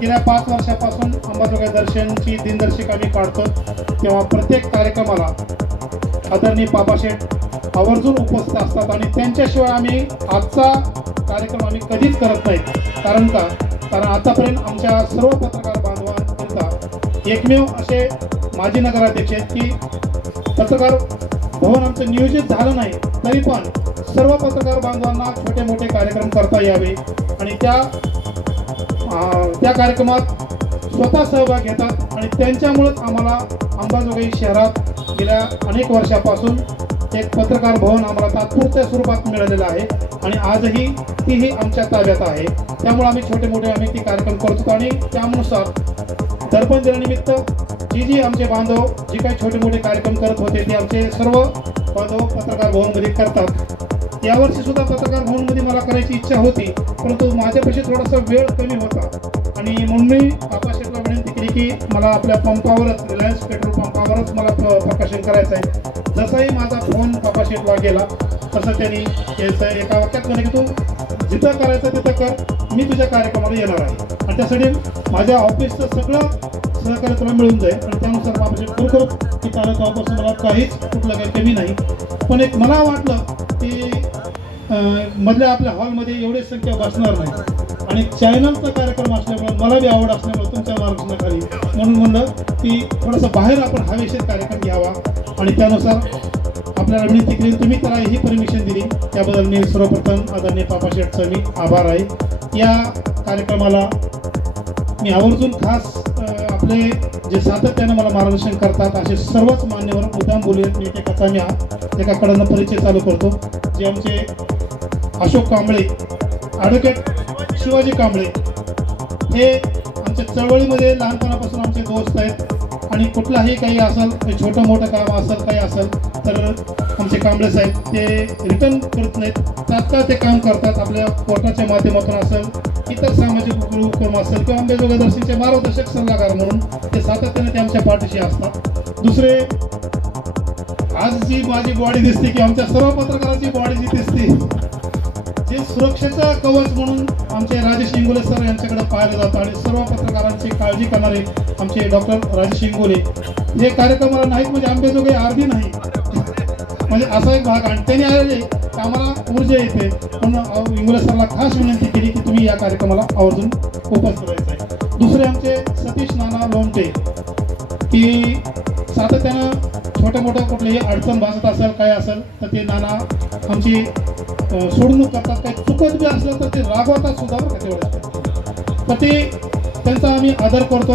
गेल्या 5 वर्षापासून अंबाजोगाई दर्शनची दिनदर्शिका मी काढतो, तेव्हा प्रत्येक कार्यक्रमाला आदरणीय पापाशेठ आवर्जून उपस्थित असतात आणि त्यांच्याशिवाय आम्ही आजचा कार्यक्रम आम्ही कधीच करत नाही. कारण आतापर्यंत आमच्या सर्व पत्रकार बांधवांकरता एकमेव असे माजी नगराध्यक्ष आहेत की पत्रकार भवन आमचं नियोजित झालं नाही तरी पण सर्व पत्रकार बांधवांना छोटे मोठे कार्यक्रम करता यावे आणि त्या कार्यक्रमात स्वतः सहभाग घेतात आणि त्यांच्यामुळेच आम्हाला अंबाजोगाई शहरात गेल्या अनेक वर्षापासून एक पत्रकार भवन आम्हाला तात्पुरत्या स्वरूपात मिळालेलं आहे आणि आजही तीही आमच्या ताब्यात आहे. त्यामुळे आम्ही छोटे मोठे ती कार्यक्रम करतो आणि त्यानुसार दर्पण दिनानिमित्त जी आमचे बांधव जे काही छोटे मोठे कार्यक्रम करत होते ते आमचे सर्व बांधव पत्रकार भवनमध्ये करतात. यावर्षी सुद्धा पत्रकार भवनमध्ये मला करायची इच्छा होती, परंतु माझ्यापेक्षा थोडासा वेळ कमी होता आणि म्हणून मी पापाशेठला विनंती केली की मला आपल्या पंपावरच, रिलायन्स पेट्रोल पंपावरच मला प्रकाशन करायचं आहे. जसाही माझा फोन पापाशेठला गेला तसं त्यांनी एका वाक्यात म्हणे की तू जिथं करायचं तिथं कर, मी तुझ्या कार्यक्रमाला येणार आहे आणि त्यासाठी माझ्या ऑफिसचं सगळं सहकार्य तुला मिळून जाईल आणि त्यानुसार पापाशेठ खरोखर की चालत वापस मला काहीच कुठलं काही कमी नाही. पण एक मला वाटलं की मधल्या आपल्या हॉलमध्ये एवढी संख्या बसणार नाही आणि चॅनलचा कार्यक्रम असल्यामुळे मला बी आवड असल्यामुळे तुमच्या मार्गदर्शनाखाली म्हणून म्हणलं की थोडंसं बाहेर आपण हवेशीर कार्यक्रम घ्यावा आणि त्यानुसार आपल्याला विनंती केली. तुम्ही त्याला ही परमिशन दिली त्याबद्दल मी सर्वप्रथम आदरणीय पापाशेठचा मी आभार आहे. या कार्यक्रमाला मी आवर्जून खास आपले जे सातत्याने मला मार्गदर्शन करतात असे सर्वच मान्यवर मुद्दाम बोलूयात. मी एकाचा मी एकाकडनं परिचय चालू करतो. जे आमचे अशोक कांबळे, ॲडव्होकेट शिवाजी कांबळे हे आमच्या चळवळीमध्ये लहानपणापासून आमचे दोस्त आहेत आणि कुठलाही काही असेल छोटं मोठं काम असेल काही असेल तर आमचे कांबळे साहेब ते रिटर्न करत नाहीत, तात्काळ ते काम करतात. आपल्या कोर्टाच्या माध्यमातून असेल, इतर सामाजिक उपक्रम असेल किंवा अंबाजोगाई दर्शनचे मार्गदर्शक सल्लागार म्हणून ते सातत्याने ते आमच्या पाठीशी असतात. दुसरे आज जी माझी बॉडी दिसते की आमच्या सर्व पत्रकारांची बॉडी जी दिसते जे सुरक्षेचा कवच म्हणून आमचे राजेश इंगोले सर यांच्याकडे पाहिलं जातं आणि सर्व पत्रकारांची काळजी करणारे आमचे डॉक्टर राजेश इंगोले हे कार्यक्रमाला नाहीत म्हणजे अंबाजोगाई अर्धी नाही म्हणजे असा एक भाग आणि त्यांनी आलेले आम्हाला ऊर्जा येते. म्हणून इंगोले सरला खास विनंती केली की तुम्ही या कार्यक्रमाला आवर्जून उपस्थित राहायचं आहे. दुसरे आमचे सतीश नाना लोमटे की सातत्यानं छोट्या मोठ्या कुठलीही अडचण भासत असेल काय असेल तर ते नाना आमची सोडणूक करतात. काही चुकत बी असलं तर ते रागवतात सुद्धा तेवढं तर ते त्यांचा आम्ही आदर करतो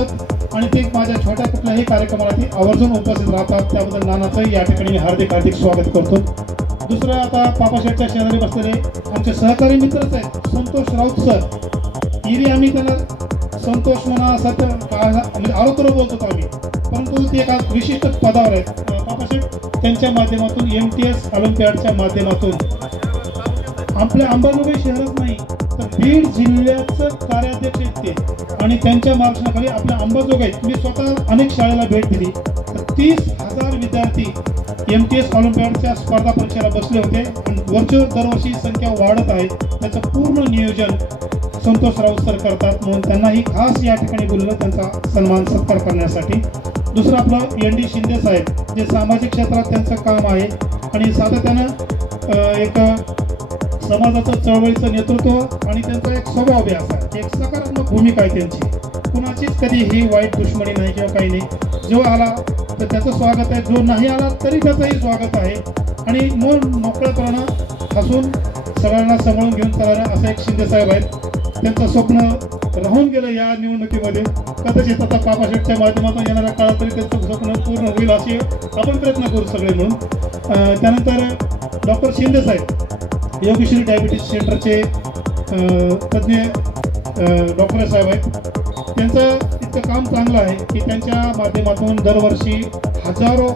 आणि ते माझ्या छोट्या कुठल्याही कार्यक्रमाला ते आवर्जून उपस्थित राहतात. त्याबद्दल नानाचंही या ठिकाणी मी हार्दिक स्वागत करतो. दुसरं आता पापाशेठच्या शेजारी बसलेले आमचे सहकारी मित्रच आहेत संतोष राऊत सर. इरी आम्ही त्यांना संतोष म्हणा सत्य म्हणजे आरोग्य बोलतो आम्ही, परंतु ते एका विशिष्ट पदावर आहेत. पापाशेठ त्यांच्या माध्यमातून MTS ऑलिम्पियाडच्या माध्यमातून आपल्या अंबाजोगाई शहरच नाही तर बीड जिल्ह्याचं कार्याध्यक्ष आहेत ते आणि त्यांच्या मार्गदर्शनाखाली आपल्या अंबाजोगाईत मी स्वतः अनेक शाळेला भेट दिली तर 30,000 विद्यार्थी MTS ऑलिम्पियाडच्या स्पर्धा परीक्षेला बसले होते आणि दरवर्षी संख्या वाढत आहे. त्याचं पूर्ण नियोजन संतोष राऊत सर करतात म्हणून त्यांनाही खास या ठिकाणी बोलवलं त्यांचा सन्मान सत्कार करण्यासाठी. दुसरं आपलं ND शिंदे साहेब जे सामाजिक क्षेत्रात त्यांचं काम आहे आणि सातत्यानं एक समाजाचं चळवळीचं नेतृत्व आणि त्यांचा एक स्वभाव बी असा एक सकारात्मक भूमिका आहे त्यांची. कुणाचीच कधी ही वाईट दुश्मनी नाही किंवा काही नाही. जो आला तर त्याचं स्वागत आहे, जो नाही आला तरी त्याचंही स्वागत आहे आणि मन मोकळेपणानं हसून सगळ्यांना सांभाळून घेऊन चालणारे असं एक शिंदे साहेब आहेत. त्यांचं स्वप्न राहून गेलं या निवडणुकीमध्ये. कदाचित आता पापाशेठच्या माध्यमातून येणाऱ्या काळात तरी त्यांचं स्वप्न पूर्ण होईल असे आपण प्रयत्न करू सगळे म्हणून. त्यानंतर डॉक्टर शिंदे साहेब योगेश्वरी डायबिटीज सेंटरचे तज्ज्ञ डॉक्टर साहेब आहेत. त्यांचं इतकं काम चांगलं आहे की त्यांच्या माध्यमातून दरवर्षी हजारो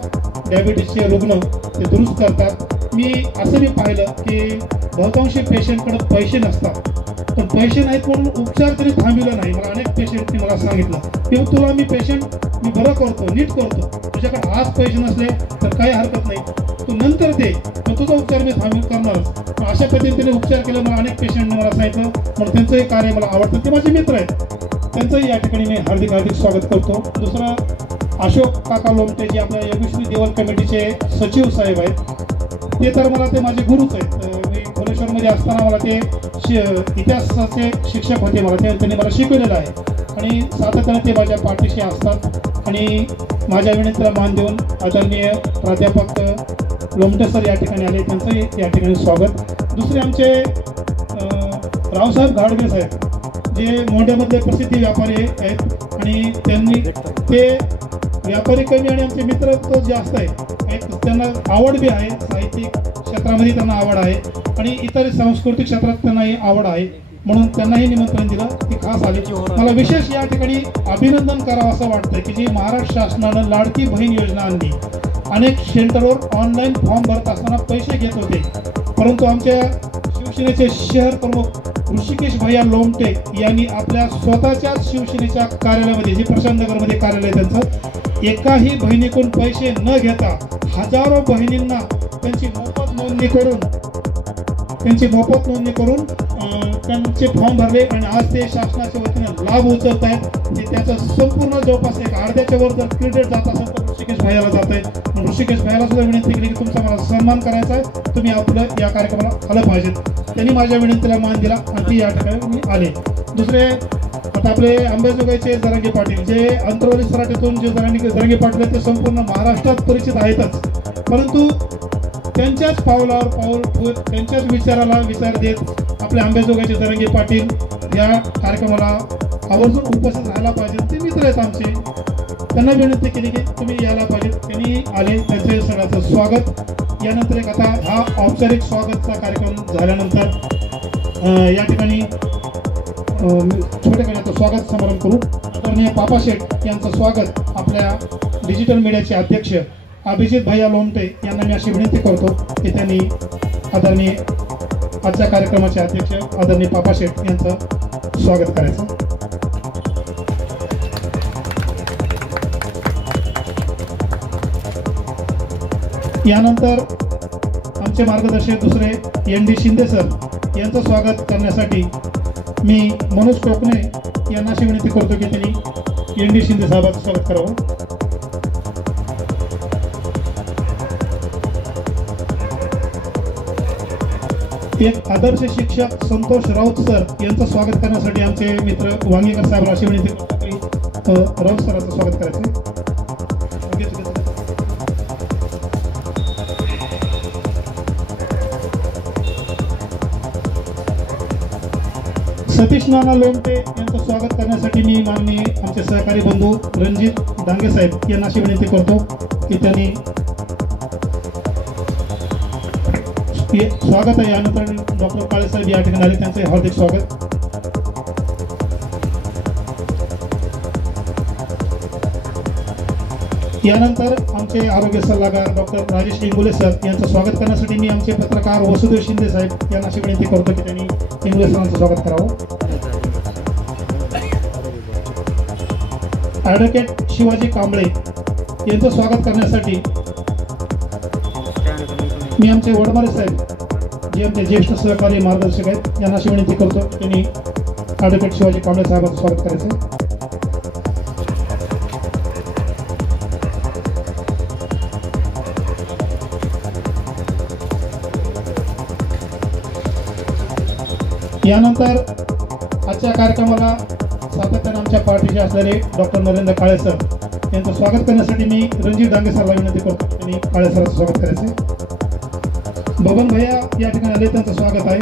डायबिटीजचे रुग्ण ते दुरुस्त करतात. मी असं बी पाहिलं की बहुतांशी पेशंटकडे पैसे नसतात पण पैसे नाहीत म्हणून उपचार तरी थांबविला नाही. मला अनेक पेशंटनी मला सांगितलं की तुला मी पेशंट मी बरं करतो नीट करतो, तुझ्याकडे आज पैसे नसले तर काही हरकत नाही, तू नंतर दे तर तुझा उपचार मी थांबवून करणारच. अशा पद्धतीने उपचार केले मला अनेक पेशंटने मला सांगितलं म्हणून त्यांचंही कार्य मला आवडतं. ते माझे मित्र आहेत त्यांचंही या ठिकाणी मी हार्दिक हार्दिक स्वागत करतो. दुसरं अशोक काका लोमटे जे आपल्या योगेश्वरी देवल कमिटीचे सचिव साहेब आहेत, ते तर मला ते माझे गुरुच आहेत. मी भुवनेश्वरमध्ये असताना मला ते इतिहासाचे शिक्षक होते, मला त्यांनी मला शिकवलेलं आहे आणि सातत्याने ते माझ्या पाठीशी असतात आणि माझ्या विनंतीला मान देऊन आदरणीय प्राध्यापक लोमटे सर या ठिकाणी आले, त्यांचंही या ठिकाणी स्वागत. दुसरे आमचे रावसाहेब घाडगे साहेब जे मोंढ्यामधले प्रसिद्ध व्यापारी आहेत आणि त्यांनी ते व्यापारी कमी आणि आमचे मित्र तो जास्त आहे. त्यांना आवड बी आहे, साहित्यिक क्षेत्रामध्ये त्यांना आवड आहे आणि इतर सांस्कृतिक क्षेत्रात त्यांनाही आवड आहे, म्हणून त्यांनाही निमंत्रण दिलं, ती खास आली. मला विशेष या ठिकाणी अभिनंदन करावं असं वाटतं की जी महाराष्ट्र शासनानं लाडकी बहीण योजना आणली. अनेक सेंटरवर ऑनलाईन फॉर्म भरत असताना पैसे घेत होते, परंतु आमच्या शिवसेनेचे शहर प्रमुख ऋषिकेश भैया लोमटे यांनी आपल्या स्वतःच्याच शिवसेनेच्या कार्यालयामध्ये, जे प्रशांतनगरमध्ये कार्यालय त्यांचं, एकाही बहिणीकडून पैसे न घेता हजारो बहिणींना त्यांची मोफत नोंदणी करून त्यांचे फॉर्म भरले आणि आज ते शासनाच्या वतीने लाभ उचलत आहेत. ते त्याचं संपूर्ण जवळपास एक अर्ध्याच्या वर जर क्रेडिट जात असेल तर ऋषिकेश भैयाला जात आहे. ऋषिकेश भैयाला सुद्धा विनंती केली की तुमचा मला सन्मान करायचा आहे, तुम्ही आपलं या कार्यक्रमाला आलं पाहिजेत. त्यांनी माझ्या विनंतीला मान दिला आणि ती या ठिकाणी मी आले. दुसरे आता आपले अंबाजोगाईचे जरांगे पाटील जे अंतरवली सराटीतून जे जरांगे पाटील आहेत ते संपूर्ण महाराष्ट्रात परिचित आहेतच, परंतु त्यांच्याच पावलावर पाऊल ठेवत त्यांच्याच विचाराला विचार देत आपल्या अंबाजोगाईचे जरांगे पाटील या कार्यक्रमाला आवर्जून उपस्थित राहायला पाहिजे. ते मित्र आहेत आमचे, त्यांना विनंती केली की तुम्ही यायला पाहिजे, त्यांनी आले, त्यांचे सगळ्याचं स्वागत. यानंतर एक आता हा औपचारिक स्वागतचा कार्यक्रम झाल्यानंतर या ठिकाणी छोटेखानी आता स्वागत समारंभ करू. आदरणीय पापा शेठ यांचं स्वागत आपल्या डिजिटल मीडियाचे अध्यक्ष अभिजित भैया लोमटे यांना मी अशी विनंती करतो की त्यांनी आदरणीय आजच्या कार्यक्रमाचे अध्यक्ष आदरणीय पापा शेठ यांचं स्वागत करायचं. यानंतर आमचे मार्गदर्शक दुसरे ND शिंदे सर यांचं स्वागत करण्यासाठी मी मनोज कोकणे यांना अशी विनंती करतो की त्यांनी ND शिंदे साहेबांचं स्वागत करावं. एक आदर्श शिक्षक संतोष राऊत सर यांचं स्वागत करण्यासाठी आमचे मित्र वांगीकर साहेब अशी विनंती करतो की राऊत सरांचं स्वागत करायचं. सतीश नाना लोमटे यांचं स्वागत करण्यासाठी मी माननीय आमचे सहकारी बंधू रणजित डांगे साहेब यांना अशी विनंती करतो की त्यांनी स्वागत आहे. यानंतर डॉक्टर काळे साहेब या ठिकाणी आले, त्यांचे हार्दिक स्वागत. यानंतर आमचे आरोग्य सल्लागार डॉक्टर राजेश इंगोले सर यांचं स्वागत करण्यासाठी मी आमचे पत्रकार वसुदेव शिंदे साहेब यांना अशी विनंती करतो की त्यांनी इंगोले सरांचं स्वागत करावं. ॲडव्होकेट शिवाजी कांबळे यांचं स्वागत करण्यासाठी मी आमचे वडमारे साहेब जे आमचे ज्येष्ठ सहकारी मार्गदर्शक आहेत यांना अशी विनंती करतो की त्यांनी ॲडव्होकेट शिवाजी कांबळे साहेबांचं स्वागत करायचं. यानंतर आजच्या कार्यक्रमाला सातत्याने आमच्या पार्टीचे असलेले डॉक्टर नरेंद्र काळे सर यांचं स्वागत करण्यासाठी मी रणजित डांगे सरला विनंती करतो त्यांनी काळे सरांचं स्वागत करायचं. बबन भैया या ठिकाणी आले, त्यांचं स्वागत आहे.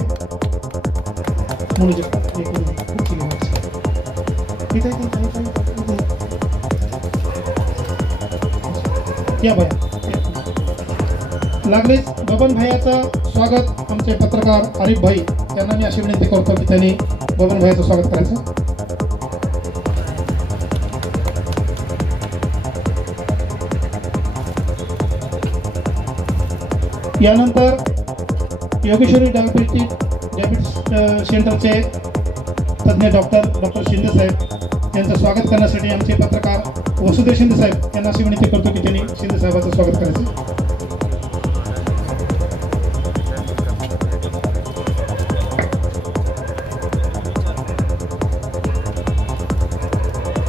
या भैया लागलेच बबन भैयाचं स्वागत आमचे पत्रकार आरिफ भाई त्यांना मी अशी विनंती करतो की त्यांनी बबन भैयाचं स्वागत करायचं. यानंतर योगेश्वरी डायबिटीस सेंटरचे तज्ज्ञ डॉक्टर शिंदे साहेब यांचं स्वागत करण्यासाठी आमचे पत्रकार वसुदेव शिंदे साहेब यांना अशी विनंती करतो की त्यांनी शिंदे साहेबांचं स्वागत करायचं.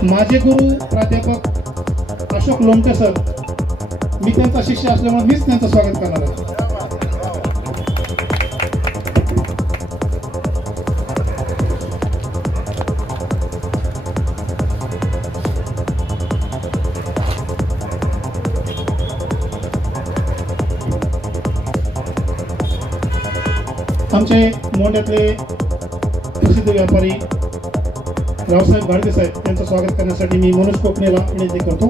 माझे गुरु प्राध्यापक अशोक लोमटे सर, मी त्यांचा शिष्य असल्यामुळे मीच त्यांचं स्वागत करणार आहे. आमचे मोंढ्यातले प्रसिद्ध व्यापारी रावसाहेब भाडगे साहेब यांचं स्वागत करण्यासाठी मी मनोज कोकणेला विनंती करतो.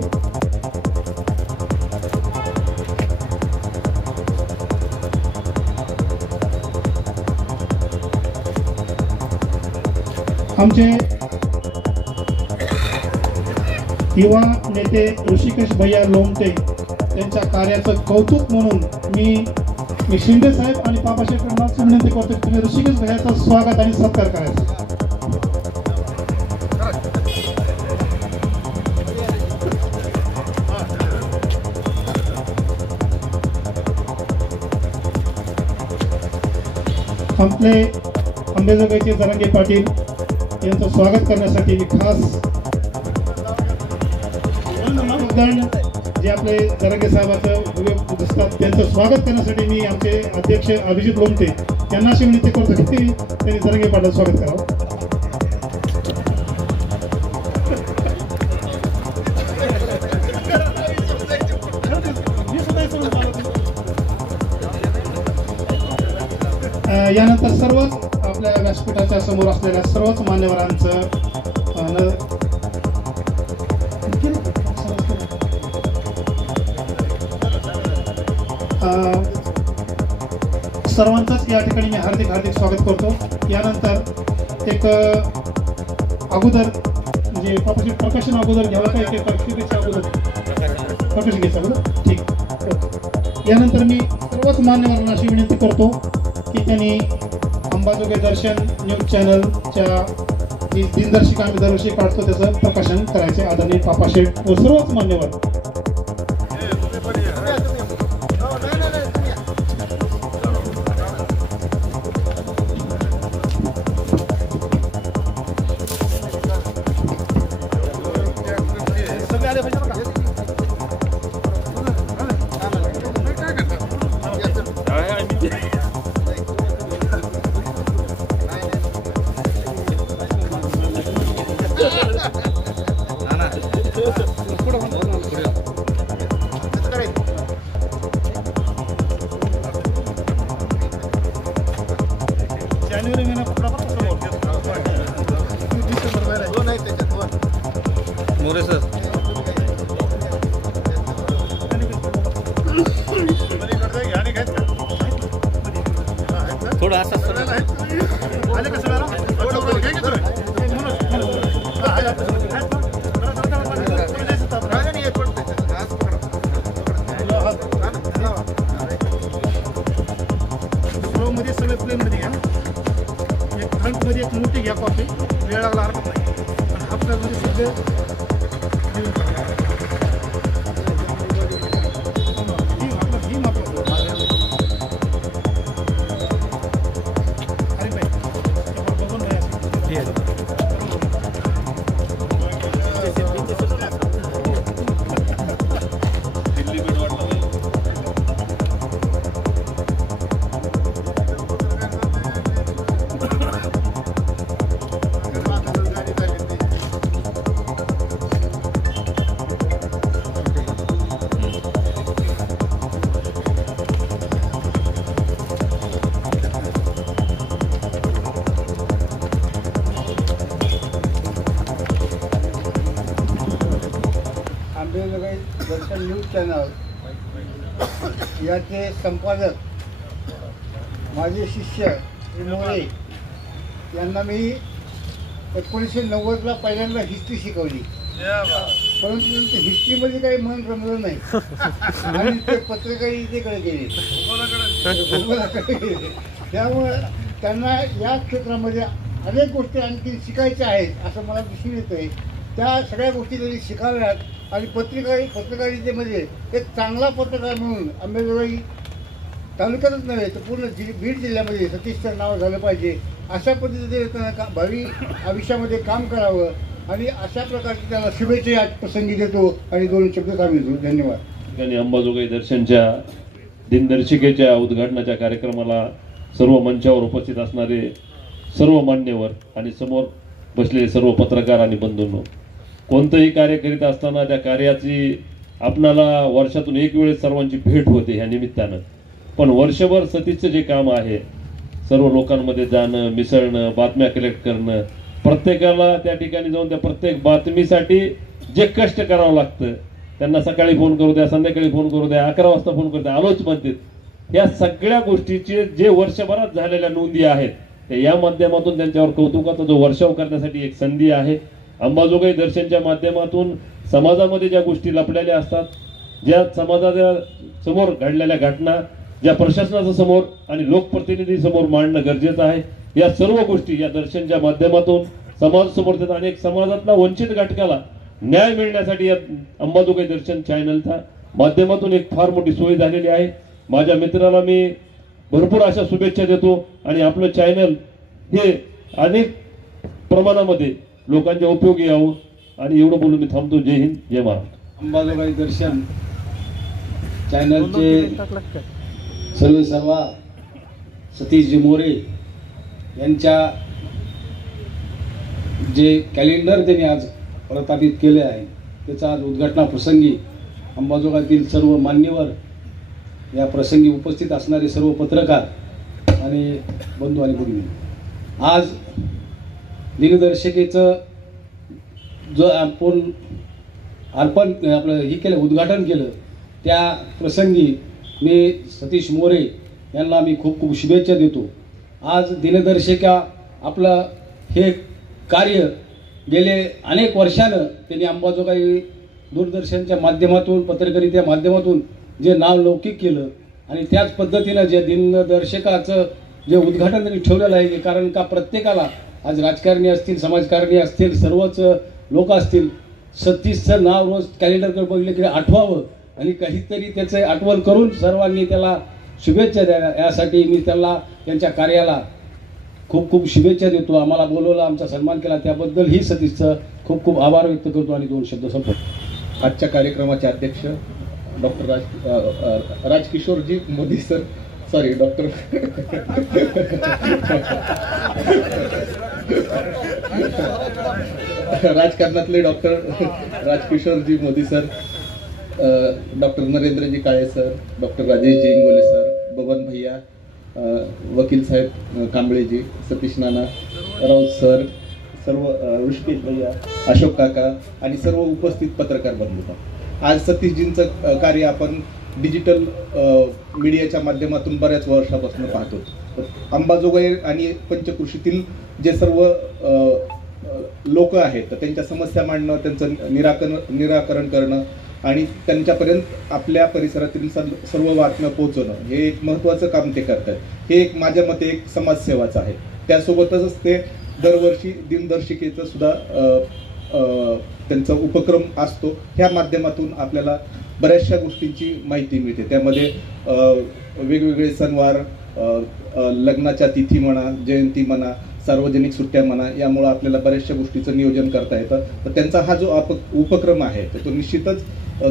आमचे युवा नेते ऋषिकेश भैया लोमटे यांच्या कार्याचं कौतुक म्हणून मी शिंदे साहेब आणि पापाशेठ यांना विनंती करतो की तुम्ही ऋषिकेश भैयाचं स्वागत आणि सत्कार करायचा. आपले अंबेजोगाईचे जरांगे पाटील यांचं स्वागत करण्यासाठी मी खास जे आपले जरांगे साहेबाचं दिसतात त्यांचं स्वागत करण्यासाठी मी आमचे अध्यक्ष अभिजित लोमटे यांना अशी विनंती करतो की त्यांनी जरांगे पाटील स्वागत करावं. यानंतर सर्वच आपल्या व्यासपीठाच्या समोर असलेल्या सर्वच मान्यवरांचं सर्वांचंच या ठिकाणी मी हार्दिक स्वागत करतो. यानंतर एक अगोदर म्हणजे प्रकाशन अगोदर घ्यावं का एक अगोदर प्रकाशन घ्यायचं अगोदर ठीक. यानंतर मी सर्वच मान्यवरांना अशी विनंती करतो की त्यांनी अंबाजोगाई दर्शन न्यूज चॅनलच्या जी दिनदर्शिका आम्ही दरवर्षी काढतो त्याचं प्रकाशन करायचे. आदरणीय पापाशेठ व सर्वच मान्यवर. जानेवारी महिना मोरे सर थोडा असा मध्ये सगळे प्लेनमध्ये घ्या. एक फ्रंटमध्ये एक मोठी घ्या कॉफी, वेळ लागला हरकत नाही. पण हाफमध्ये सगळे दर्शन न्यूज चॅनल याचे संपादक माझे शिष्य मोरे यांना मी 1990ला पहिल्यांदा हिस्ट्री शिकवली. परंतु त्यांचं हिस्ट्रीमध्ये काही मन रमलं नाही आणि ते पत्रकारितेकडे गेले, भूगोलाकडे गेले. त्यामुळे त्यांना या क्षेत्रामध्ये अनेक गोष्टी आणखी शिकायच्या आहेत असं मला दिसून येतंय. त्या सगळ्या गोष्टी त्यांनी शिकाव्यात आणि पत्रकारितेमध्ये एक चांगला पत्रकार म्हणून अंबेजोगाई तालुक्यातच नव्हे तर पूर्ण बीड जिल्ह्यामध्ये सतीशचं नाव झालं पाहिजे. अशा पद्धतीने त्यांना भावी आयुष्यामध्ये काम करावं आणि अशा प्रकारची त्याला शुभेच्छा या प्रसंगी देतो आणि 2 शब्द सांगितलो. धन्यवाद. आणि अंबाजोगाई दर्शनच्या दिनदर्शिकेच्या उद्घाटनाच्या कार्यक्रमाला सर्व मंचावर उपस्थित असणारे सर्व मान्यवर आणि समोर बसलेले सर्व पत्रकार आणि बंधूंनो, कोणतंही कार्य करीत असताना त्या कार्याची आपणाला वर्षातून एक वेळेस सर्वांची भेट होते ह्या निमित्तानं. पण वर्षभर सतीशचं जे काम आहे, सर्व लोकांमध्ये जाणं, मिसळणं, बातम्या कलेक्ट करणं, प्रत्येकाला त्या ठिकाणी जाऊन त्या प्रत्येक बातमीसाठी जे कष्ट करावं लागतं, त्यांना सकाळी फोन करू द्या, संध्याकाळी फोन करू द्या, 11 वाजता फोन करू द्या, आलोच म्हणतात. या सगळ्या गोष्टीचे जे वर्षभरात झालेल्या नोंदी आहेत, या माध्यमातून त्यांच्यावर कौतुकाचा जो वर्षाव करण्यासाठी एक संधी आहे. अंबाजोगाई दर्शनच्या माध्यमातून समाजामध्ये ज्या गोष्टी लपलेल्या असतात, ज्या समाजाच्या समोर घडलेल्या घटना, ज्या प्रशासनाच्या समोर आणि लोकप्रतिनिधी समोर मांडणं गरजेचं आहे, या सर्व गोष्टी या दर्शनच्या माध्यमातून समाज समोर देतात. आणि एक समाजातला वंचित घटकाला न्याय मिळण्यासाठी या अंबाजोगाई दर्शन चॅनलच्या माध्यमातून एक फार मोठी सोय झालेली आहे. माझ्या मित्राला मी भरपूर अशा शुभेच्छा देतो आणि आपलं चॅनल हे अनेक प्रमाणामध्ये लोकांच्या उपयोगी यावं. आणि एवढं बोलून मी थांबतो. जय हिंद, जय महाराष्ट्र. अंबाजोगाई दर्शन चॅनलचे सर्वेसर्वा सतीशजी मोरे यांच्या जे कॅलेंडर त्यांनी आज प्रस्थापित केले आहे, त्याचा आज उद्घाटनाप्रसंगी अंबाजोगाईतील सर्व मान्यवर, या प्रसंगी उपस्थित असणारे सर्व पत्रकार आणि बंधू आणि भगिनी, आज दिनदर्शिकेचं जो आपण अर्पण आपलं हे केलं, उद्घाटन केलं, त्या प्रसंगी मी सतीश मोरे यांना मी खूप खूप शुभेच्छा देतो. आज दिनदर्शिका आपलं हे कार्य गेले अनेक वर्षानं त्यांनी अंबाजोगाई दूरदर्शनच्या माध्यमातून, पत्रकारितेच्या माध्यमातून जे नाव लौकिक केलं आणि त्याच पद्धतीनं जे दिनदर्शिकाचं जे उद्घाटन त्यांनी ठेवलेलं आहे, कारण का प्रत्येकाला आज राजकारणी असतील, समाजकारणी असतील, सर्वच लोक असतील, सतीशचं नाव रोज कॅलेंडरकडे बघितलं की आठवावं आणि काहीतरी त्याचं आठवण करून सर्वांनी त्याला शुभेच्छा द्या. यासाठी मी त्याला, त्यांच्या कार्याला खूप खूप शुभेच्छा देतो. आम्हाला बोलवलं, आमचा सन्मान केला, त्याबद्दल ही सतीशचं खूप खूप आभार व्यक्त करतो आणि 2 शब्द संपवतो. आजच्या कार्यक्रमाचे अध्यक्ष doctor Rajkishor ji Modi sir, sorry doctor राजकारणातले doctor Rajkishor ji Modi sir, doctor Narendra ji Kale sir, doctor Rajesh ji Ingole sir, Baban भैया, वकील साहेब कांबळेजी, सतीश नाना, राऊत सर, सर्व ऋषिकेश भैया, अशोक काका आणि सर्व उपस्थित पत्रकार बंधू, आज सतीशजींचं कार्य आपण डिजिटल मीडियाच्या माध्यमातून बऱ्याच वर्षापासून पाहतो. अंबाजोगाई आणि पंचकृषीतील जे सर्व लोक आहेत, तर त्यांच्या समस्या मांडणं, त्यांचं निराकरण करणं आणि त्यांच्यापर्यंत आपल्या परिसरातील सर्व बातम्या पोहोचवणं, हे एक महत्त्वाचं काम ते करतात. हे एक माझ्या मते एक समाजसेवाच आहे. त्यासोबतच ते दरवर्षी दिनदर्शिकेचं सुद्धा त्यांचा उपक्रम असतो. ह्या माध्यमातून आपल्याला बऱ्याचशा गोष्टींची माहिती मिळते. त्यामध्ये वेगवेगळे सणवार, लग्नाच्या तिथी म्हणा, जयंती म्हणा, सार्वजनिक सुट्ट्या म्हणा, यामुळे आपल्याला बऱ्याचशा गोष्टीचं नियोजन करता येतं. तर त्यांचा हा जो उपक्रम आहे, तर तो निश्चितच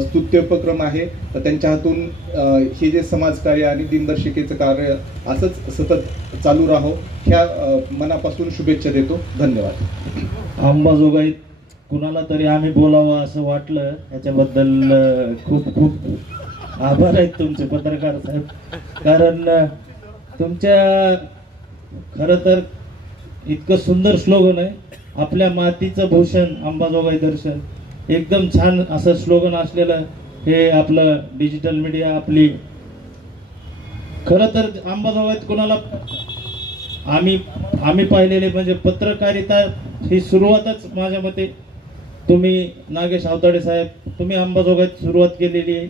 स्तुत्य उपक्रम आहे. तर त्यांच्या हातून हे जे समाजकार्य आणि दिनदर्शिकेचं कार्य असंच सतत चालू राहो, ह्या मनापासून शुभेच्छा देतो. धन्यवाद. अंबाजोगाईत कुणाला तरी आम्ही बोलावं असं वाटलं, याच्याबद्दल खूप खूप आभार आहेत तुमचे पत्रकार साहेब. कारण तुमच्या खरं तर इतकं सुंदर स्लोगन आहे, आपल्या मातीचं भूषण अंबाजोगाई दर्शन, एकदम छान असं स्लोगन असलेलं हे आपलं डिजिटल मीडिया आपली. खरं तर अंबाजोगाईत कोणाला आम्ही पाहिलेले म्हणजे पत्रकारिता ही सुरुवातच माझ्या मते तुम्ही नागेश आवताडे साहेब, तुम्ही अंबाजोगाईत सुरुवात केलेली आहे.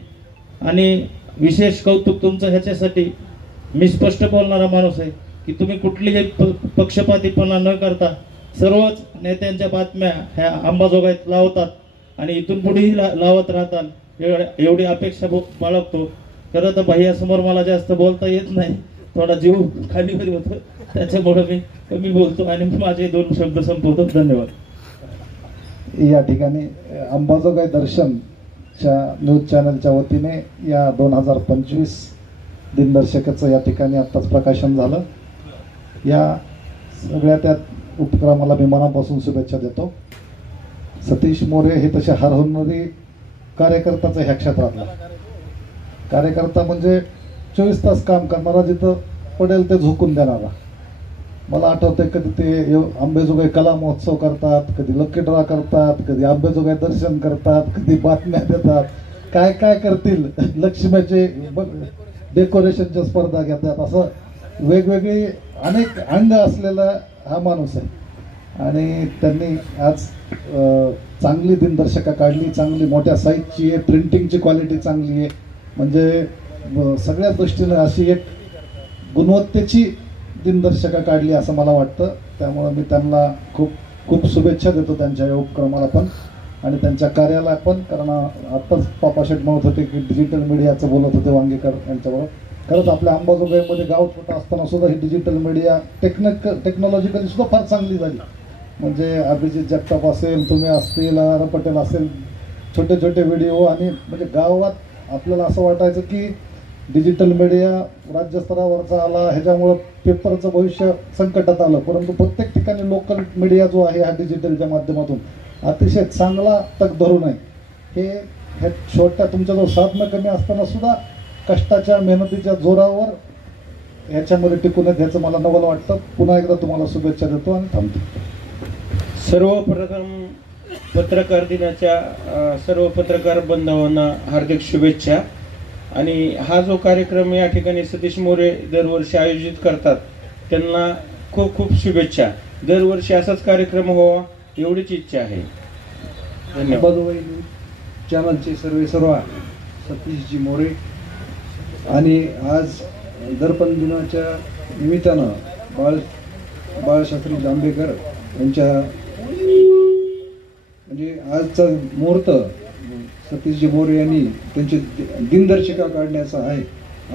आणि विशेष कौतुक तुमचं ह्याच्यासाठी, मी स्पष्ट बोलणारा माणूस आहे की तुम्ही कुठलीही पक्षपातीपणा न करता सर्वच नेत्यांच्या बातम्या ह्या अंबाजोगाईत लावतात आणि इथून पुढेही लावत राहतात, एवढी अपेक्षा बाळगतो. खरं तर भैयासमोर मला जास्त बोलता येत नाही, थोडा जीव खाली वरी होतो, त्याच्यामुळे मी कमी बोलतो आणि माझे 2 शब्द संपवतो. धन्यवाद. या ठिकाणी अंबाजोगाई दर्शनच्या न्यूज चॅनलच्या वतीने या 2025 दिनदर्शिकेचं या ठिकाणी आत्ताच प्रकाशन झालं. या सगळ्या त्यात उपक्रमाला मी मनापासून शुभेच्छा देतो. सतीश मोरे हे तसे हरहुन्नरी कार्यकर्ताच ह्या क्षेत्रातला कार्यकर्ता, म्हणजे 24 तास काम करणारा, जिथं पडेल ते झोकून देणारा. मला आठवतंय कधी ते अंबाजोगाई कला महोत्सव करतात, कधी लकी ड्रॉ करतात, कधी अंबाजोगाई दर्शन करतात, कधी बातम्या देतात, काय काय करतील, लक्ष्मीचे डेकोरेशनच्या स्पर्धा घेतात. असं वेगवेगळी अनेक अंग असलेला हा माणूस आहे. आणि त्यांनी आज चांगली दिनदर्शिका काढली, चांगली मोठ्या साईजची आहे, प्रिंटिंगची क्वालिटी चांगली आहे, म्हणजे सगळ्या दृष्टीनं अशी एक गुणवत्तेची दिनदर्शिका काढली असं मला वाटतं. त्यामुळं मी त्यांना खूप खूप शुभेच्छा देतो त्यांच्या या उपक्रमाला पण आणि त्यांच्या कार्याला पण. कारण आत्ताच पापाशेठ म्हणत होते की डिजिटल मीडियाचं बोलत होते वांगेकर यांच्याबरोबर. खरंच आपल्या अंबाजोगाईमध्ये गाव छोटं असताना सुद्धा ही डिजिटल मीडिया टेक्नॉलॉजिकली सुद्धा फार चांगली झाली. म्हणजे अभिजित जगताप असेल, तुम्ही असतील, आर पटेल असेल, छोटे छोटे व्हिडिओ. आणि म्हणजे गावात आपल्याला असं वाटायचं की डिजिटल मीडिया राज्यस्तरावरचा आला, ह्याच्यामुळं पेपरचं भविष्य संकटात आलं. परंतु प्रत्येक ठिकाणी लोकल मीडिया जो आहे हा डिजिटलच्या माध्यमातून अतिशय चांगला तग धरून आहे. हे छोट्या तुमच्याजवळ साधनं कमी असताना सुद्धा कष्टाच्या मेहनतीच्या जोरावर ह्याच्यामध्ये टिकून आहेत, ह्याचं मला नवल वाटतं. पुन्हा एकदा तुम्हाला शुभेच्छा देतो आणि थांबतो. सर्वप्रथम पत्रकार दिनाच्या सर्व पत्रकार बांधवांना हार्दिक शुभेच्छा. आणि हा जो कार्यक्रम या ठिकाणी सतीश मोरे दरवर्षी आयोजित करतात त्यांना खूप खूप शुभेच्छा. दरवर्षी असाच कार्यक्रम व्हावा एवढीच इच्छा आहे. धन्यवाद. चॅनलचे सर्व सतीशजी मोरे आणि आज दर्पण दिनाच्या निमित्तानं बाळशास्त्री जांभेकर यांच्या म्हणजे आजचा मुहूर्त सतीशजी मोरे यांनी त्यांची दिनदर्शिका काढण्याचा आहे.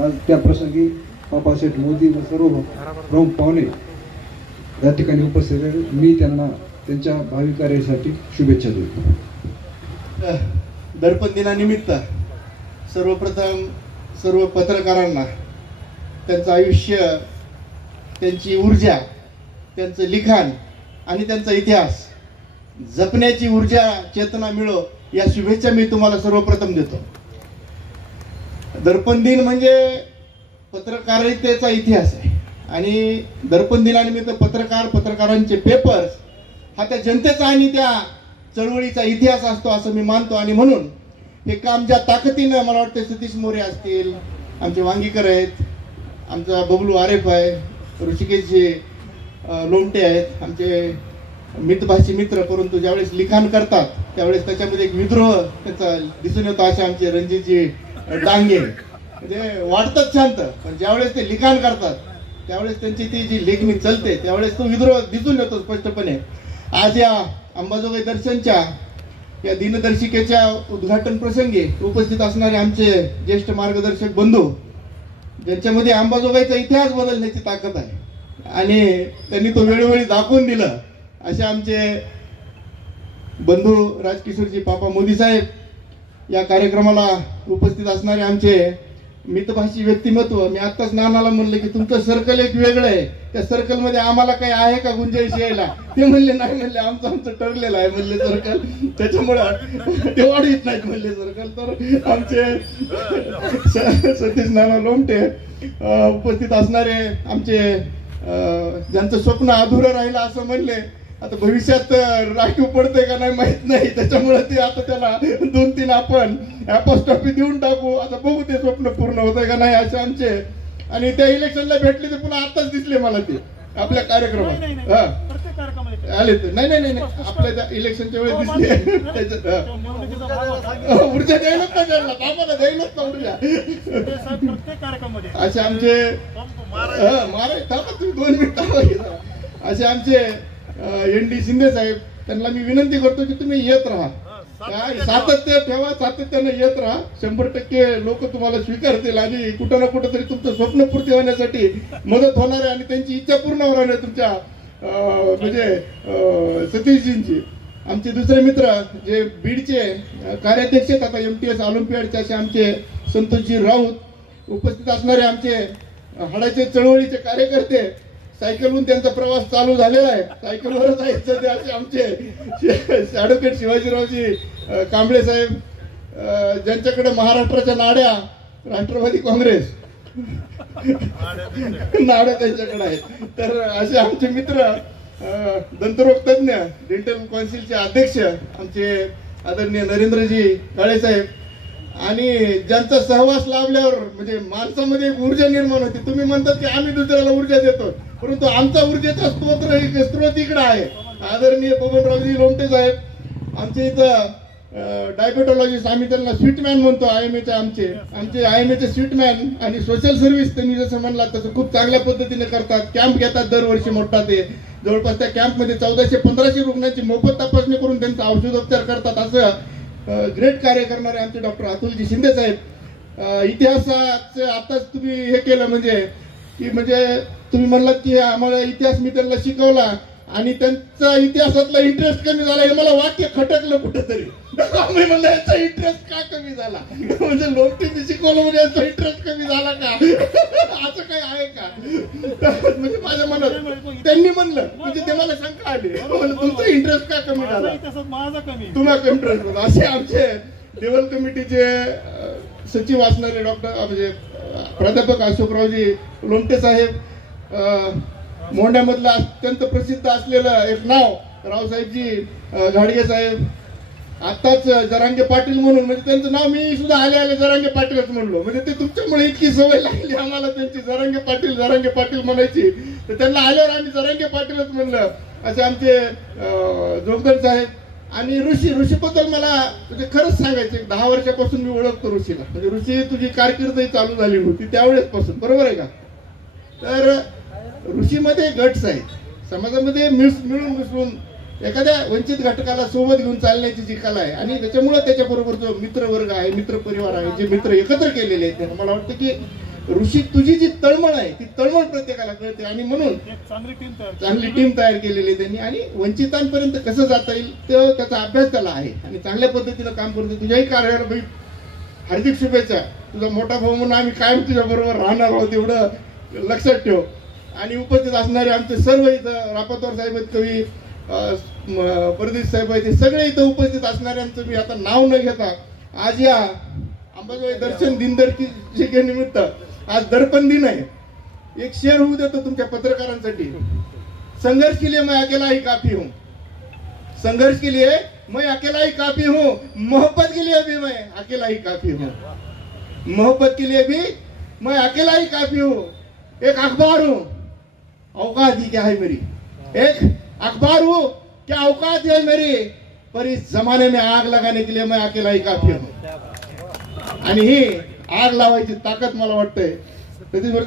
आज त्या प्रसंगी बाबासाहेब मोदी व सर्व प्रमुख पाहुणे या ठिकाणी उपस्थित आहेत. मी त्यांना त्यांच्या भावी कार्यासाठी शुभेच्छा देतो. दर्पण दिनानिमित्त सर्वप्रथम सर्व पत्रकारांना त्यांचं आयुष्य, त्यांची ऊर्जा, त्यांचं लिखाण आणि त्यांचा इतिहास जपण्याची ऊर्जा, चेतना मिळो या शुभेच्छा मी तुम्हाला सर्वप्रथम देतो. दर्पण दिन म्हणजे पत्रकारितेचा इतिहास आहे आणि दर्पण दिनानिमित्त पत्रकारांचे पेपर्स हा त्या जनतेचा आणि त्या चळवळीचा इतिहास असतो असं मी मानतो. आणि म्हणून हे काम ज्या ताकदीनं मला वाटतं सतीश मोरे असतील, आमचे वांगीकर आहेत, आमचा बबलू आरेफ आहे, ऋषिकेशजी लोमटे आहेत, आमचे मितभाषी मित्र, परंतु ज्यावेळेस लिखाण करतात त्यावेळेस त्याच्यामध्ये एक विद्रोह त्याचा दिसून येतो. असे आमचे रणजितजी डांगे म्हणजे वाटतात शांत, पण ज्यावेळेस ते लिखाण करतात त्यावेळेस त्यांची ती जी लेखणी चलते त्यावेळेस तो विद्रोह दिसून येतो स्पष्टपणे. आज या अंबाजोगाई दर्शनच्या या दिनदर्शिकेच्या उद्घाटन प्रसंगी उपस्थित असणारे आमचे ज्येष्ठ मार्गदर्शक बंधू, ज्यांच्यामध्ये अंबाजोगाईचा इतिहास बदलण्याची ताकद आहे आणि त्यांनी तो वेळोवेळी दाखवून दिलं, असे आमचे बंधू राजकिशोरजी पापा मोदी साहेब, या कार्यक्रमाला उपस्थित असणारे आमचे मितभाषी व्यक्तिमत्व. मी आत्ताच नानाला म्हणलं की तुमचं सर्कल एक वेगळं आहे, त्या सर्कलमध्ये आम्हाला काही आहे का गुंजाईश यायला? ते म्हणले नाही, म्हणले आमचं ठरलेलं आहे म्हणले सर्कल, त्याच्यामुळे ते वाढीत नाहीत म्हणले सर्कल. तर आमचे सतीश नाना लोमटे उपस्थित असणारे आमचे ज्यांचं स्वप्न अधुरं राहिलं असं म्हणले, आता भविष्यात राखीव पडतंय का नाही माहित नाही, त्याच्यामुळे ते आता त्याला 2-3 आपण ॲपॉस्ट्रॉफी देऊन टाकू. आता बघू ते स्वप्न पूर्ण होतंय का नाही असे आमचे. आणि त्या इलेक्शनला भेटले ते पुन्हा आताच दिसले मला ते आपल्या कार्यक्रमात आले ते. नाही नाही नाही आपल्या त्या इलेक्शनच्या वेळेस दिसले. त्याच्यात ऊर्जा द्यायलाच ना त्यांना, आम्हाला द्यायलाच ना ऊर्जा. असे आमचे तुम्ही 2 मिनिटं असे आमचे ND शिंदे साहेब, त्यांना मी विनंती करतो की तुम्ही येत राहा, सातत्य ठेवा, सातत्याने येत राहा. 100% लोक तुम्हाला स्वीकारतील आणि कुठं ना कुठं तरी तुमचं स्वप्न पूर्ती होण्यासाठी मदत होणार आहे आणि त्यांची इच्छा पूर्ण होणार आहे तुमच्या म्हणजे सतीशजींची. आमचे दुसरे मित्र जे बीडचे कार्याध्यक्ष आहेत आता MTS ऑलिम्पियाडचे असे आमचे संतोषजी राऊत, उपस्थित असणारे आमचे हाडाचे चळवळीचे कार्यकर्ते, सायकलहून त्यांचा प्रवास चालू झालेला आहे, सायकलवरच आहेत सध्या असे आमचे ॲडव्होकेट शिवाजीरावजी कांबळे साहेब, ज्यांच्याकडे महाराष्ट्राच्या नाड्या राष्ट्रवादी काँग्रेस नाड्या त्यांच्याकडे आहेत. तर असे आमचे मित्र, दंतरोग तज्ञ, डेंटल काउन्सिलचे अध्यक्ष आमचे आदरणीय नरेंद्रजी काळे साहेब, आणि ज्यांचा सहवास लाभल्यावर म्हणजे माणसामध्ये एक ऊर्जा निर्माण होते. तुम्ही म्हणतात की आम्ही दुसऱ्याला ऊर्जा देतो, परंतु आमचा ऊर्जेचा स्रोत इकडे आहे. आदरणीय बबनरावजी लोमटे साहेब आमचे इथं डायबेटॉलॉजिस्ट, आम्ही त्यांना स्वीटमॅन म्हणतो, IMAचे आमचे IMAचे स्वीटमॅन, आणि सोशल सर्व्हिस त्यांनी जसं म्हणला तसं खूप चांगल्या पद्धतीने करतात. कॅम्प घेतात दरवर्षी मोठा, ते जवळपास त्या कॅम्पमध्ये 1400-1500 रुग्णांची मोफत तपासणी करून त्यांचा औषधोपचार करतात. असं ग्रेट कार्य करणारे आमचे डॉक्टर अतुलजी शिंदे साहेब. इतिहासाचं आताच तुम्ही हे केलं म्हणजे तुम्ही म्हणलात की आम्हाला इतिहास मी त्यांना शिकवला आणि त्यांचा इतिहासातला इंटरेस्ट कमी झाला, हे मला वाक्य खटकलं कुठेतरी. मी म्हणलं याचा इंटरेस्ट का कमी झाला, म्हणजे लोकटीने शिकवलं म्हणजे याचा इंटरेस्ट कमी झाला का, असं काही आहे का, म्हणजे माझ्या मनात त्यांनी म्हणलं म्हणजे ते मला शंका आली, तुमचा इंटरेस्ट का कमी झाला, तुम्हाला इंटरेस्ट होता. असे आमचे लेवल कमिटीचे सचिव असणारे डॉक्टर म्हणजे प्राध्यापक अशोकरावजी लोमटे साहेब, मोंढ्यामधलं अत्यंत प्रसिद्ध असलेलं एक नाव रावसाहेबजी घाडगे साहेब, आताच जरांगे पाटील म्हणून, म्हणजे त्यांचं नाव मी सुद्धा आले जरांगे पाटीलच म्हणलो, म्हणजे ते तुमच्यामुळे इतकी सवय लागली आम्हाला त्यांची जरांगे पाटील म्हणायची, तर त्यांना आल्यावर आम्ही जरांगे पाटीलच म्हणलं. असे आमचे जोगदंड साहेब. आणि ऋषीबद्दल मला म्हणजे खरंच सांगायचं, 10 वर्षापासून मी ओळखतो ऋषीला, म्हणजे ऋषी तुझी कारकीर्दही चालू झाली होती त्यावेळेस पासून, बरोबर आहे का. तर ऋषीमध्ये गट्स आहेत, समाजामध्ये मिळून मिसळून एखाद्या वंचित घटकाला सोबत घेऊन चालण्याची जी कला आहे, आणि त्याच्यामुळे त्याच्याबरोबर जो मित्रवर्ग आहे, मित्र परिवार आहे, जे मित्र एकत्र केलेले आहेत, मला वाटतं की ऋषी तुझी जी तळमळ आहे ती तळमळ प्रत्येकाला कळते, आणि म्हणून चांगली टीम तयार केलेली आहे त्यांनी, आणि वंचितांपर्यंत कसं जाता येईल त्याचा अभ्यास त्याला आहे, आणि चांगल्या पद्धतीनं काम करतो. तुझ्याही कार्याला भाई हार्दिक शुभेच्छा. तुझा मोठा भाऊ म्हणून आम्ही कायम तुझ्या बरोबर राहणार आहोत एवढं लक्षात ठेव. आणि उपस्थित असणारे आमचे सर्व इथं रापातोर साहेब आहेत, कवी परदेश साहेब आहेत, ते सगळे इथं उपस्थित असणाऱ्यांचं मी आता नाव न घेता आज या अंबाजोगाई दर्शन दिनदर्शिके निमित्त आज दर्पण दिन आहे. एक शेअर होऊ देतो तुमच्या पत्रकारांसाठी. संघर्ष के लिए मैं अकेला ही काफी हूँ, संघर्ष के लिए मैं अकेला ही काफी हूँ, मोहब्बत के लिए भी मैं अकेला ही काफी हूँ, मोहब्बत के लिए भी मैं अकेला ही काफी हूँ. एक अखबार हूँ, औकात ही क्या है मेरी, एक अखबार हूँ क्या औकात है मेरी, पर इस जमाने में आग लगाने के लिए मैं अकेला ही काफी हूँ. आणि ही आग लावायची ताकद मला वाटतंय.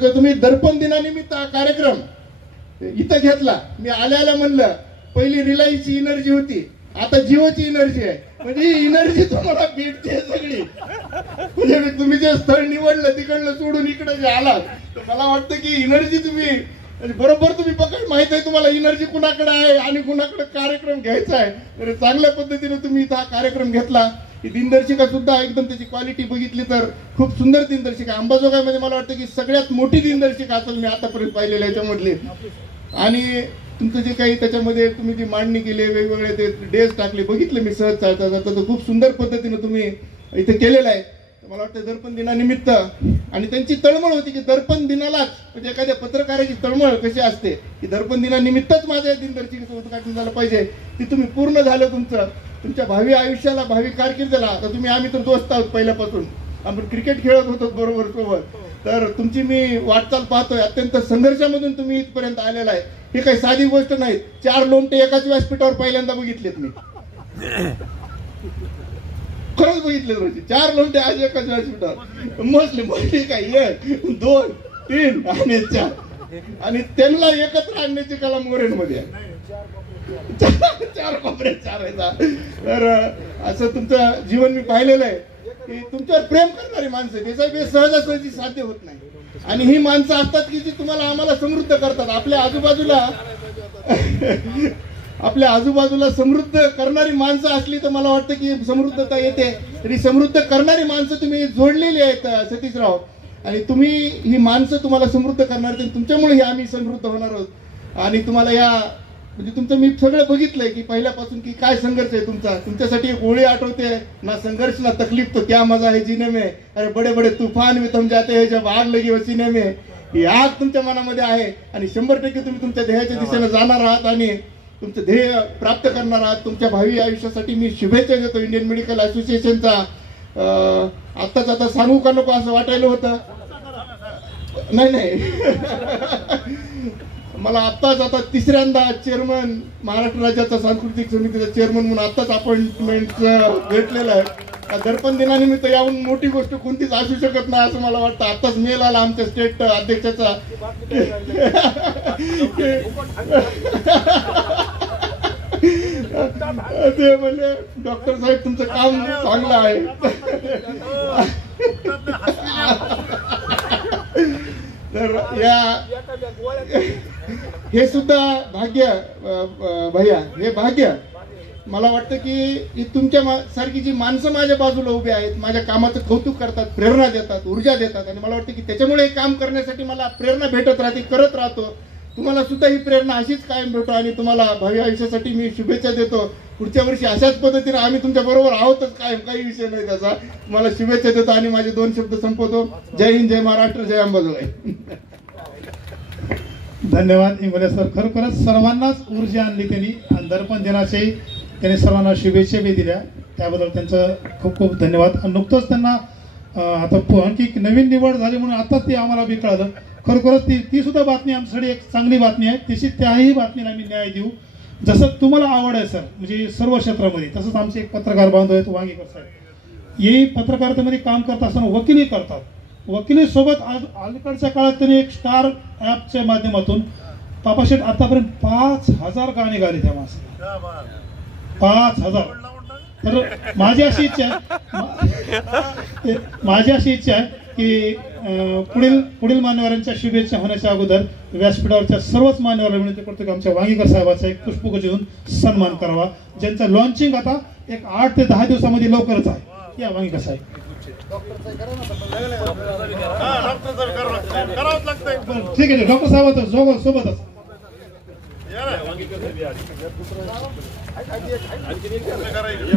तुम्ही दर्पण दिनानिमित्त हा कार्यक्रम इथं घेतला. मी आल्याला म्हणलं पहिली रिलायन्सची एनर्जी होती, आता जिओची एनर्जी आहे, म्हणजे ही एनर्जी तुम्हाला भेटते सगळी. म्हणजे तुम्ही जे स्थळ निवडलं तिकडलं सोडून इकडे जे आलात, तर मला वाटतं की एनर्जी तुम्ही बरोबर तुम्ही पकड, माहित आहे तुम्हाला एनर्जी कुणाकडे आहे आणि कुणाकडे कार्यक्रम घ्यायचा आहे. तर चांगल्या पद्धतीने तुम्ही इथं हा कार्यक्रम घेतला. ही दिनदर्शिका सुद्धा एकदम त्याची क्वालिटी बघितली तर खूप सुंदर दिनदर्शिका. अंबाजोगाईमध्ये मला वाटतं की सगळ्यात मोठी दिनदर्शिका असेल मी आतापर्यंत पाहिलेल्या याच्यामधली. आणि तुमचं जे काही त्याच्यामध्ये तुम्ही जी मांडणी केली, वेगवेगळे ते डेज टाकले, बघितले मी सहज चालता जाता, तर खूप सुंदर पद्धतीने तुम्ही इथे केलेलं आहे. मला वाटतं दर्पण दिनानिमित्त, आणि त्यांची तळमळ होती की दर्पण दिनालाच, म्हणजे एखाद्या पत्रकाराची तळमळ कशी असते की दर्पण दिनानिमित्तच माझ्या दिनदर्शिकेचं उद्घाटन झालं पाहिजे, ती तुम्ही पूर्ण झालं तुमचं. तुमच्या भावी आयुष्याला, भावी कारकिर्दीला. आता तुम्ही आम्ही तर दोस्त आहोत पहिल्यापासून, आपण क्रिकेट खेळत होतो बरोबर सोबत, तर तुमची मी वाटचाल पाहतोय. अत्यंत संघर्षामधून तुम्ही इथपर्यंत आलेला आहे. ही काही साधी गोष्ट नाही. 4 लोमटे एकाच व्यासपीठावर पहिल्यांदा बघितलेत मी, खरंच बघितले रोजी. 4 लोमटे आज एकाच व्यासपीठावर, मोस्टली काय 1, 2, 3 आणि 4, आणि त्यांना एकत्र आणण्याची कला मोरेंमध्ये आहे. 4 कोपऱ्यात 4 आहेत. तर असं तुमचं जीवन मी पाहिलेलं आहे की तुमच्यावर प्रेम करणारी माणसं, त्याचा सहजासहजी साध्य होत नाही. आणि ही माणसं असतात की जी तुम्हाला आम्हाला समृद्ध करतात. आपल्या आजूबाजूला आपल्या आजूबाजूला समृद्ध करणारी माणसं असली तर मला वाटतं की समृद्धता येते. तरी समृद्ध करणारी माणसं तुम्ही जोडलेली आहेत सतीशराव, आणि तुम्ही ही माणसं तुम्हाला समृद्ध करणार, तुमच्यामुळे हे आम्ही समृद्ध होणार आहोत. आणि तुम्हाला या म्हणजे तुमचं मी सगळं बघितलंय की पहिल्यापासून की काय संघर्ष आहे तुमचा. तुमच्यासाठी एक ओळी आठवते, ना संघर्ष ना तकलीफ तो क्या मजा है जीने में, अरे बडे बडे तूफान में थम जाते हैं जब आग लगी वसीने में. ही आग तुमच्या मनामध्ये आहे आणि 100% तुम्ही तुमच्या ध्येयाच्या दिशेने जाणार आहात आणि तुमचं ध्येय प्राप्त करणार आहात. तुमच्या भावी आयुष्यासाठी मी शुभेच्छा देतो. इंडियन मेडिकल असोसिएशनचा आत्ताच आता सांगू का नको असं वाटायला होतं. नाही मला आत्ताच आता तिसऱ्यांदा चेअरमन, महाराष्ट्र राज्याचा सांस्कृतिक समितीचा चेअरमन म्हणून आत्ताच अपॉइंटमेंट भेटलेलं आहे. दर्पण दिनानिमित्त याहून मोठी गोष्ट कोणतीच असू शकत नाही असं मला वाटतं. आत्ताच मेल आला आमच्या स्टेट अध्यक्षाचा. ते म्हणजे डॉक्टर साहेब तुमचं काम चांगलं आहे. तर हे सुद्धा भाग्य भैया, हे भाग्य मला वाटतं की तुमच्या सारखी जी माणसं माझ्या बाजूला उभी आहेत, माझ्या कामाचं कौतुक करतात, प्रेरणा देतात, ऊर्जा देतात, आणि मला वाटतं की त्याच्यामुळे हे काम करण्यासाठी मला प्रेरणा भेटत राहते, करत राहतो. तुम्हाला सुद्धा ही प्रेरणा अशीच कायम भेटो आणि तुम्हाला भावी आयुष्यासाठी मी शुभेच्छा देतो. पुढच्या वर्षी अशाच पद्धतीने आम्ही तुमच्या बरोबर आहोतच कायम, काही विषय नाही त्याचा. तुम्हाला शुभेच्छा देतो आणि माझे 2 शब्द संपवतो. जय हिंद, जय महाराष्ट्र, जय अंबाजोगाई. धन्यवाद इंगोले सर. खरोखरच सर्वांनाच ऊर्जा आणली त्यांनी, आणि दर्पण दिनाचे त्यांनी सर्वांना शुभेच्छा बी दिल्या, त्याबद्दल त्यांचं खूप खूप धन्यवाद. नुकतंच त्यांना आता आणखी नवीन निवड झाली म्हणून आताच ते आम्हाला बी कळालं. खरोखरच ती सुद्धा बातमी आमच्यासाठी एक चांगली बातमी आहे. तशी त्याही बातमीला आम्ही न्याय देऊ. जसं तुम्हाला आवड आहे सर, म्हणजे सर्व क्षेत्रामध्ये, तसंच आमचे एक पत्रकार बांधव आहेत वांगीकर साहेब, हे पत्रकारितेमध्ये काम करत असताना वकिली करतात. वकिलीसोबत अलीकडच्या काळात त्यांनी एक स्टार ॲपच्या माध्यमातून पापाशेठ आतापर्यंत 5,000 गाणी गाली त्या माणसाला. 5,000. तर माझी अशी इच्छा आहे की पुढील मान्यवरांच्या शुभेच्छा होण्याच्या अगोदर व्यासपीठावरच्या सर्वच मान्यवरांना विनंती करतो की आमच्या वांगीकर साहेबाचा एक पुष्पगुच्छ देऊन सन्मान करावा, ज्यांचं लॉन्चिंग आता एक 8 ते 10 दिवसामध्ये लवकरच आहे. या वांगीकर साहेब. ठीक आहे, डॉक्टर साहेब सोबतच.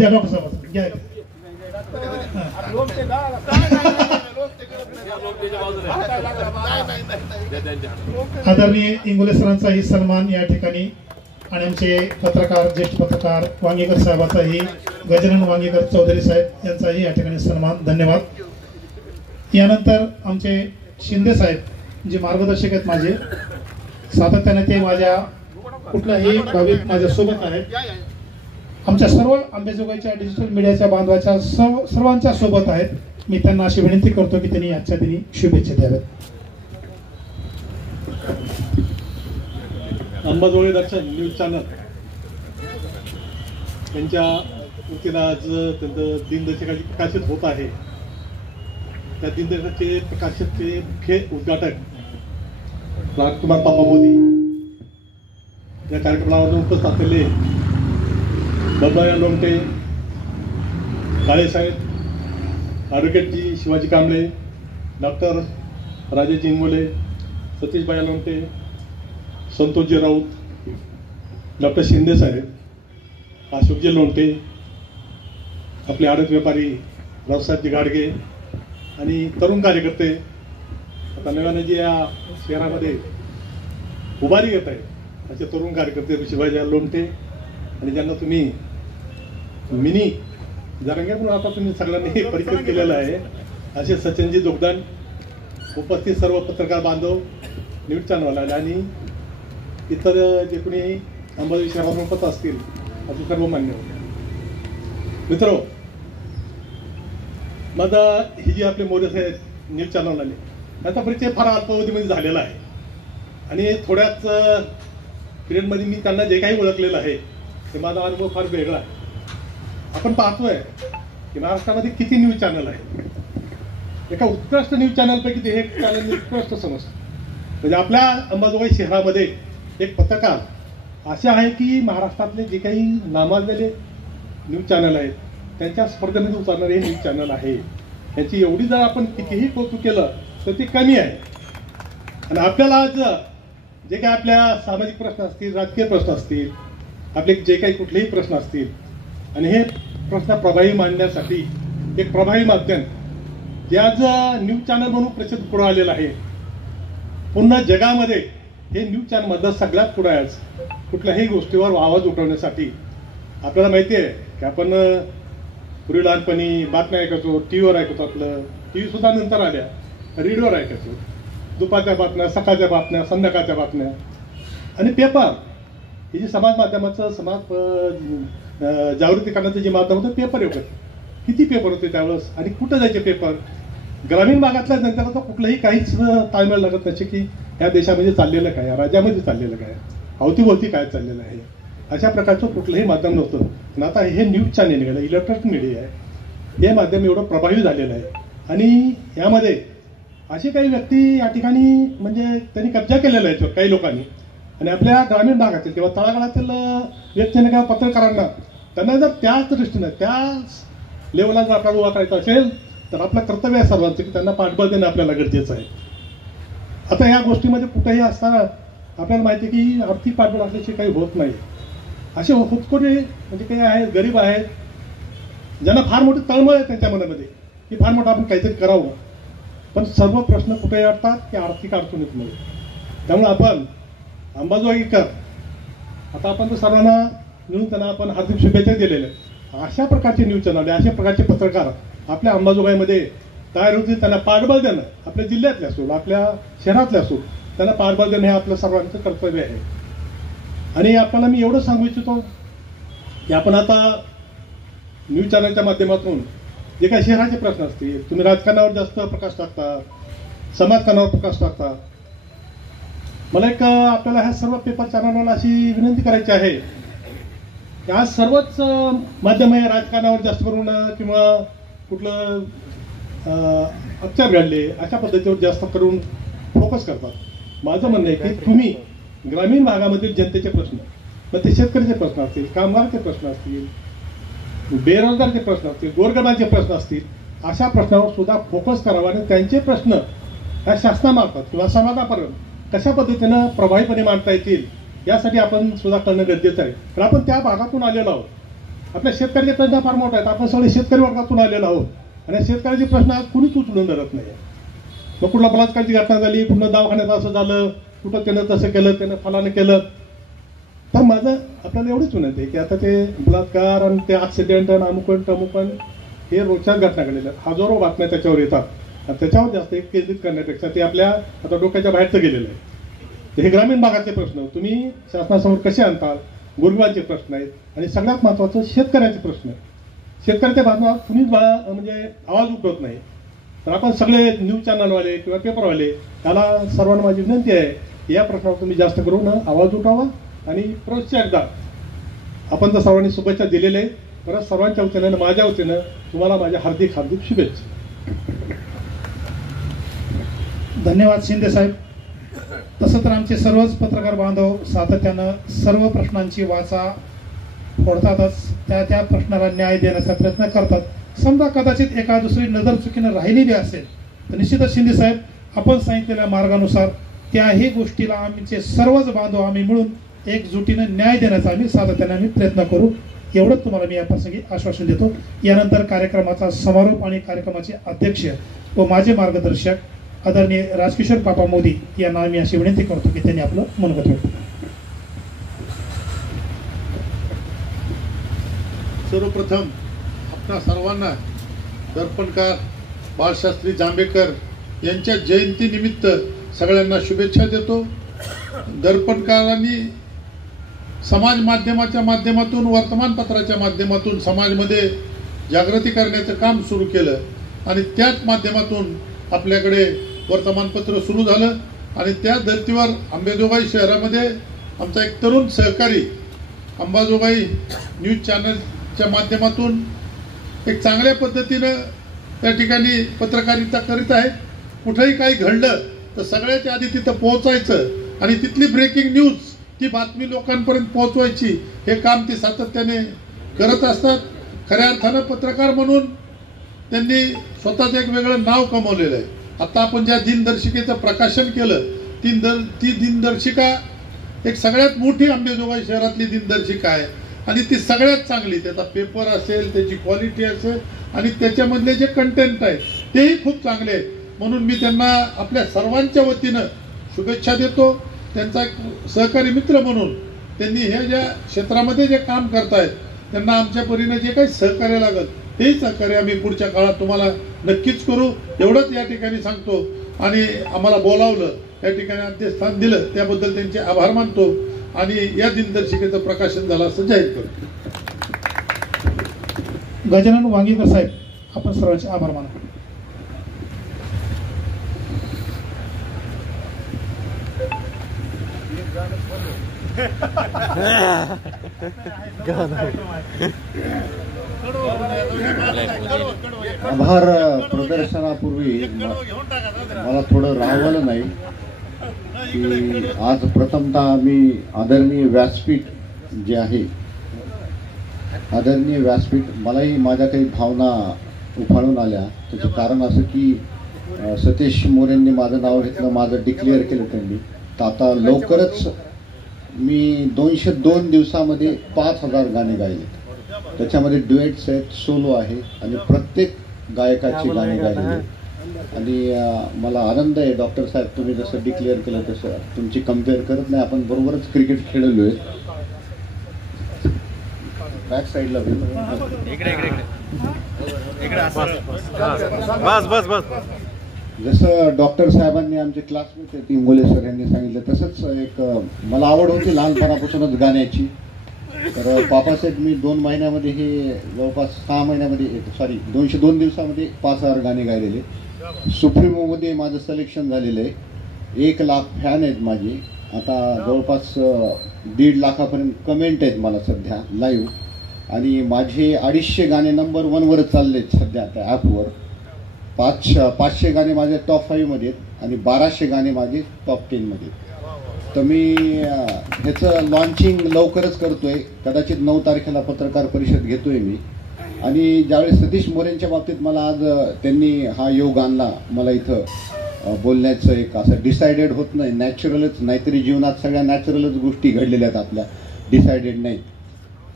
डॉक्टर साहेब घ्या. आदरणीय इंगोले सरांचाही सन्मान या ठिकाणी, आणि आमचे पत्रकार, ज्येष्ठ पत्रकार वांगीकर साहेबाचाही, गजानन वांगीकर चौधरी साहेब यांचाही या ठिकाणी सन्मान. धन्यवाद. यानंतर आमचे शिंदे साहेब जे मार्गदर्शक आहेत माझे, सातत्याने ते माझ्या कुठल्याही बाबीत माझ्यासोबत आहेत. आमच्या सर्व अंबाजोगाईच्या डिजिटल मीडियाच्या बांधवाच्या सर्वांच्या सोबत आहेत. मी त्यांना अशी विनंती करतो की त्यांनी आजच्या दिनी शुभेच्छा द्याव्यात. अंबाजोगाई दर्शन न्यूज चॅनल यांच्या वतीनं आज त्यांचं दिनदर्शिकाची प्रकाशित होत आहे. त्या दिनदर्शिकेचे प्रकाशितचे मुख्य उद्घाटक राजकुमार बाबा मोदी या कार्यक्रमावर उपस्थित असलेले बबया लोमटे, काळेसाहेब, ॲडव्होकेट जी शिवाजी कांबळे, डॉक्टर राजेश इंगोले, सतीशबाई लोमटे, संतोषजी राऊत, डॉक्टर शिंदे साहेब, अशोकजी लोमटे, आपले आडत व्यापारी रावसाहेबजी गाडगे आणि तरुण कार्यकर्ते आता नव्याने जे या शहरामध्ये उभारी घेत आहेत असे तरुण कार्यकर्ते शिवाजी लोमटे, आणि ज्यांना तुम्ही मिनी जरांगे म्हणून आता तुम्ही सगळ्यांनी परिचय केलेला आहे, असे सचिनजी जोगदान, उपस्थित सर्व पत्रकार बांधव, न्यूज चॅनलवाले आणि इतर जे कोणी अंबाजोगाई शहरातून उपस्थित असतील असे सर्व मान्यवर मित्र. माझा ही जी आपले मोरे साहेब न्यूज चॅनलवाले, त्याचा परिचय फार अल्पावधीमध्ये झालेला आहे आणि थोड्याच पिरियडमध्ये मी त्यांना जे काही ओळखलेलं आहे ते माझा अनुभव फार वेगळा आहे. आपण पाहतोय की महाराष्ट्रामध्ये किती न्यूज चॅनल आहे. एका उत्कृष्ट न्यूज चॅनलपैकी ते हे चॅनल उत्कृष्ट समजतं. म्हणजे आपल्या अंबाजोगाई शहरामध्ये एक पत्रकार असे आहे की महाराष्ट्रातले जे काही नामाजलेले न्यूज चॅनल आहेत त्यांच्या स्पर्धेमध्ये उतरणारे हे न्यूज चॅनल आहे. याची एवढी जर आपण कितीही कौतुक केलं तर ते कमी आहे. आणि आपल्याला आज जे काही आपल्या सामाजिक प्रश्न असतील, राजकीय प्रश्न असतील, आपले जे काही कुठलेही प्रश्न असतील आणि हे प्रश्न प्रभावी मांडण्यासाठी एक प्रभावी माध्यम जे आज न्यूज चॅनल म्हणून प्रसिद्ध पुढे आलेलं आहे. पूर्ण जगामध्ये हे न्यूज चॅनलमधलं सगळ्यात पुढे आहे. कुठल्याही गोष्टीवर आवाज उठवण्यासाठी आपल्याला माहिती आहे की आपण पूर्वी लहानपणी बातम्या ऐकायचो, टीव्हीवर ऐकायचो. आपलं टीव्ही सुद्धा नंतर आल्या, रेडिओवर ऐकायचो. दुपारच्या बातम्या, सकाळच्या बातम्या, संध्याकाळच्या बातम्या आणि पेपर हे जे समाज माध्यमाचं जागृती करण्याचं जे माध्यम होतं पेपर होतं. किती पेपर होते त्यावेळेस आणि कुठं जायचे पेपर? ग्रामीण भागातल्या जनतेला तर कुठलंही काहीच ताळमेळ लागत नसे की या देशामध्ये चाललेलं काय, या राज्यामध्ये चाललेलं काय, अवतीभोवती काय चाललेलं आहे. अशा प्रकारचं कुठलंही माध्यम नव्हतं. पण आता हे न्यूज चॅनल निघालं, इलेक्ट्रॉनिक मीडिया आहे. हे माध्यम एवढं प्रभावी झालेलं आहे. आणि यामध्ये अशी काही व्यक्ती या ठिकाणी म्हणजे त्यांनी कब्जा केलेला आहे काही लोकांनी. आणि आपल्या ग्रामीण भागातील किंवा तळागाळातील व्यक्तींना किंवा पत्रकारांना त्यांना जर त्याच दृष्टीनं त्याच लेवलला जर आपल्याला उभा करायचा असेल तर आपलं कर्तव्य आहे सर्वांचं की त्यांना पाठबळ देणं आपल्याला गरजेचं आहे. आता या गोष्टीमध्ये कुठेही असताना आपल्याला माहिती आहे की आर्थिक पाठबळ असल्याची काही होत नाही. असे हुतकोटे म्हणजे काही आहेत, गरीब आहेत, ज्यांना फार मोठी तळमळ आहे त्यांच्या मनामध्ये की फार मोठं आपण काहीतरी करावं. पण सर्व प्रश्न कुठे अडतात की आर्थिक अडचणीतमुळे. त्यामुळे आपण अंबाजोगाईकर आता आपण तर सर्वांना मिळून त्यांना आपण हार्दिक शुभेच्छा दिलेल्या आहेत. अशा प्रकारचे न्यूज चॅनल, अशा प्रकारचे पत्रकार आपल्या अंबाजोगाईमध्ये तयार होते. त्यांना पाठबळ देणं आपल्या जिल्ह्यातले असो, आपल्या शहरातले असो, त्यांना पाठबळ देणं हे आपलं सर्वांचं कर्तव्य आहे. आणि आपल्याला मी एवढं सांगू इच्छितो की आपण आता न्यूज चॅनलच्या माध्यमातून जे काही शहराचे प्रश्न असतील, तुम्ही राजकारणावर जास्त प्रकाश टाकता, समाजकारणावर प्रकाश टाकता. मला एक आपल्याला ह्या सर्व पेपर चॅनलला अशी विनंती करायची आहे की आज सर्वच माध्यम हे राजकारणावर जास्त करून किंवा कुठलं अत्याचार घडले अशा पद्धतीवर जास्त करून फोकस करतात. माझं म्हणणं आहे की तुम्ही ग्रामीण भागामधील जनतेचे प्रश्न, मग ते शेतकऱ्याचे प्रश्न असतील, कामगाराचे प्रश्न असतील, बेरोजगारचे प्रश्न असतील, गोरगरिबांचे प्रश्न असतील, अशा प्रश्नावर सुद्धा फोकस करावा आणि त्यांचे प्रश्न ह्या शासनामार्फत किंवा समाजापर्यंत कशा पद्धतीनं प्रभावीपणे मांडता येतील यासाठी आपण सुद्धा करणं गरजेचं आहे. तर आपण त्या भागातून आलेलो आहोत. आपल्या शेतकऱ्याचे प्रश्न फार मोठे आहेत. आपण सगळे शेतकरी वर्गातून आलेलो आहोत आणि शेतकऱ्याचे प्रश्न आज कुणीच उचलून धरत नाही. मग कुठला बलात्काराची घटना झाली, कुठलं दवाखान्यात असं झालं, कुठं त्यानं तसं केलं, त्यानं फलानं केलं. तर माझं आपल्याला एवढीच विनंती आहे की आता ते बलात्कार आणि ते ॲक्सिडेंट आणि अमुकन टमुकन हे रोजच्याच घटना घडलेल्या हजारो बातम्या त्याच्यावर येतात. आणि त्याच्यावर जास्त एक केंद्रित करण्यापेक्षा ते आपल्या आता डोक्याच्या बाहेरचं गेलेलं आहे. हे ग्रामीण भागाचे प्रश्न तुम्ही शासनासमोर कसे आणताल, गोरगरिबांचे प्रश्न आहेत आणि सगळ्यात महत्त्वाचं शेतकऱ्याचे प्रश्न आहेत. शेतकऱ्याच्या बातम्या कुणीच म्हणजे आवाज उठवत नाही. तर आपण सगळे न्यूज चॅनलवाले किंवा पेपरवाले त्याला सर्वांना माझी विनंती आहे या प्रश्नावर तुम्ही जास्त करून आवाज उठवा. आणि परत एकदा आपण तर सर्वांनी शुभेच्छा दिलेल्या आहेत. परत सर्वांच्या वतीनं माझ्या वतीनं तुम्हाला माझ्या हार्दिक हार्दिक शुभेच्छा. धन्यवाद शिंदे साहेब. तसं तर आमचे सर्वच पत्रकार बांधव सातत्यानं सर्व प्रश्नांची वाचा फोडतातच, त्या प्रश्नाला न्याय देण्याचा प्रयत्न करतात. समजा कदाचित एका दुसरी नजर चुकीनं राहिलेली असेल तर निश्चितच शिंदे साहेब आपण सांगितलेल्या मार्गानुसार त्याही गोष्टीला आमचे सर्वच बांधव आम्ही मिळून एकजुटीनं न्याय देण्याचा आम्ही सातत्याने प्रयत्न करू. एवढंच तुम्हाला मी या प्रसंगी आश्वासन देतो. यानंतर कार्यक्रमाचा समारोप आणि कार्यक्रमाचे अध्यक्ष व माझे मार्गदर्शक आदरणीय राजकिशोर पापा मोदी यांना मी अशी विनंती करतो की त्यांनी आपलं मनोगत व्यक्त करावं. सर्वप्रथम आपणा सर्वांना दर्पणकार बाळशास्त्री जांभेकर यांच्या जयंतीनिमित्त सगळ्यांना शुभेच्छा देतो. दर्पणकारांनी समाज माध्यमाच्या माध्यमातून, वर्तमानपत्राच्या माध्यमातून समाजमध्ये जागृती करण्याचं काम सुरू केलं आणि त्याच माध्यमातून आपल्याकडे वर्तमानपत्र सुरू झालं. आणि त्या धर्तीवर अंबाजोगाई शहरामध्ये आमचा एक तरुण सहकारी अंबाजोगाई न्यूज चॅनलच्या माध्यमातून एक चांगल्या पद्धतीनं त्या ठिकाणी पत्रकारिता करीत आहे. कुठेही काही घडलं तर सगळ्याच्या आधी तिथं पोहोचायचं आणि तिथली ब्रेकिंग न्यूज ती बातमी लोकांपर्यंत पोहोचवायची हे काम ते सातत्याने करत असतात. खऱ्या अर्थानं पत्रकार म्हणून त्यांनी स्वतःच एक वेगळं नाव कमवलेलं आहे. आता आपण ज्या दिनदर्शिकेचं प्रकाशन केलं ती दिनदर्शिका एक सगळ्यात मोठी अंबेजोगाई शहरातली दिनदर्शिका आहे आणि ती सगळ्यात चांगली. त्याचा पेपर असेल, त्याची क्वालिटी असेल आणि त्याच्यामधले जे कंटेंट आहे तेही खूप चांगले आहेत. म्हणून मी त्यांना आपल्या सर्वांच्या वतीनं शुभेच्छा देतो. त्यांचा एक सहकारी मित्र म्हणून त्यांनी हे ज्या क्षेत्रामध्ये जे काम करतायत त्यांना आमच्या परीने जे काही सहकार्य लागेल तेही सहकार्य आम्ही पुढच्या काळात तुम्हाला नक्कीच करू एवढंच या ठिकाणी सांगतो. आणि आम्हाला बोलावलं, या ठिकाणी अध्यक्षस्थान दिलं त्याबद्दल त्यांचे आभार मानतो आणि या दिनदर्शिकेचं प्रकाशन झालं असं जाहीर करतो. गजानन वांगीकर साहेब, आपण सर्वांचे आभार मानतो. आभार प्रदर्शनापूर्वी मला थोडं राहवलं नाही की आज प्रथमतः मी आदरणीय व्यासपीठ जे आहे, आदरणीय व्यासपीठ, मलाही माझ्या काही भावना उफाळून आल्या. त्याचं कारण असं की सतीश मोरेंनी माझं नाव घेतलं, माझं डिक्लेअर केलं त्यांनी. तर आता लवकरच मी 202 दिवसामध्ये 5000 गाणे गायले. त्याच्यामध्ये ड्युएट्स आहेत, सोलो आहे आणि प्रत्येक गायकाची गाणी गायलेली. आणि मला आनंद आहे डॉक्टर साहेब, तुम्ही जसं डिक्लेअर केलं तसं तुमची कंपेअर करत नाही, आपण बरोबरच क्रिकेट खेळलो आहे. बॅक साईडला जसं डॉक्टर साहेबांनी आमचे क्लासमेट आहेत इंगोले सर यांनी सांगितलं तसंच एक मला आवड होती लहानपणापासूनच गाण्याची. तर पापासाहेब मी 2 महिन्यामध्ये हे जवळपास 6 महिन्यामध्ये 202 दिवसामध्ये 5000 गाणे गायलेले. सुप्रीमोमध्ये माझं सिलेक्शन झालेलं आहे. 1 लाख फॅन आहेत माझे. आता जवळपास 1.5 लाखापर्यंत कमेंट आहेत मला सध्या लाईव्ह. आणि माझे 250 गाणे नंबर 1वरच चालले आहेत सध्या त्या ॲपवर. 500 गाणे माझे टॉप 5मध्ये आहेत आणि 1200 गाणे माझे टॉप 10मध्ये. तर मी ह्याचं लॉन्चिंग लवकरच करतोय. कदाचित 9 तारखेला पत्रकार परिषद घेतोय मी. आणि ज्यावेळेस सतीश मोरेंच्या बाबतीत मला आज त्यांनी हा योग आणला, मला इथं बोलण्याचं एक असं डिसायडेड होत नाही, नॅचरलच. नाहीतरी जीवनात सगळ्या नॅचरलच गोष्टी घडलेल्या आहेत आपल्या, डिसायडेड नाही.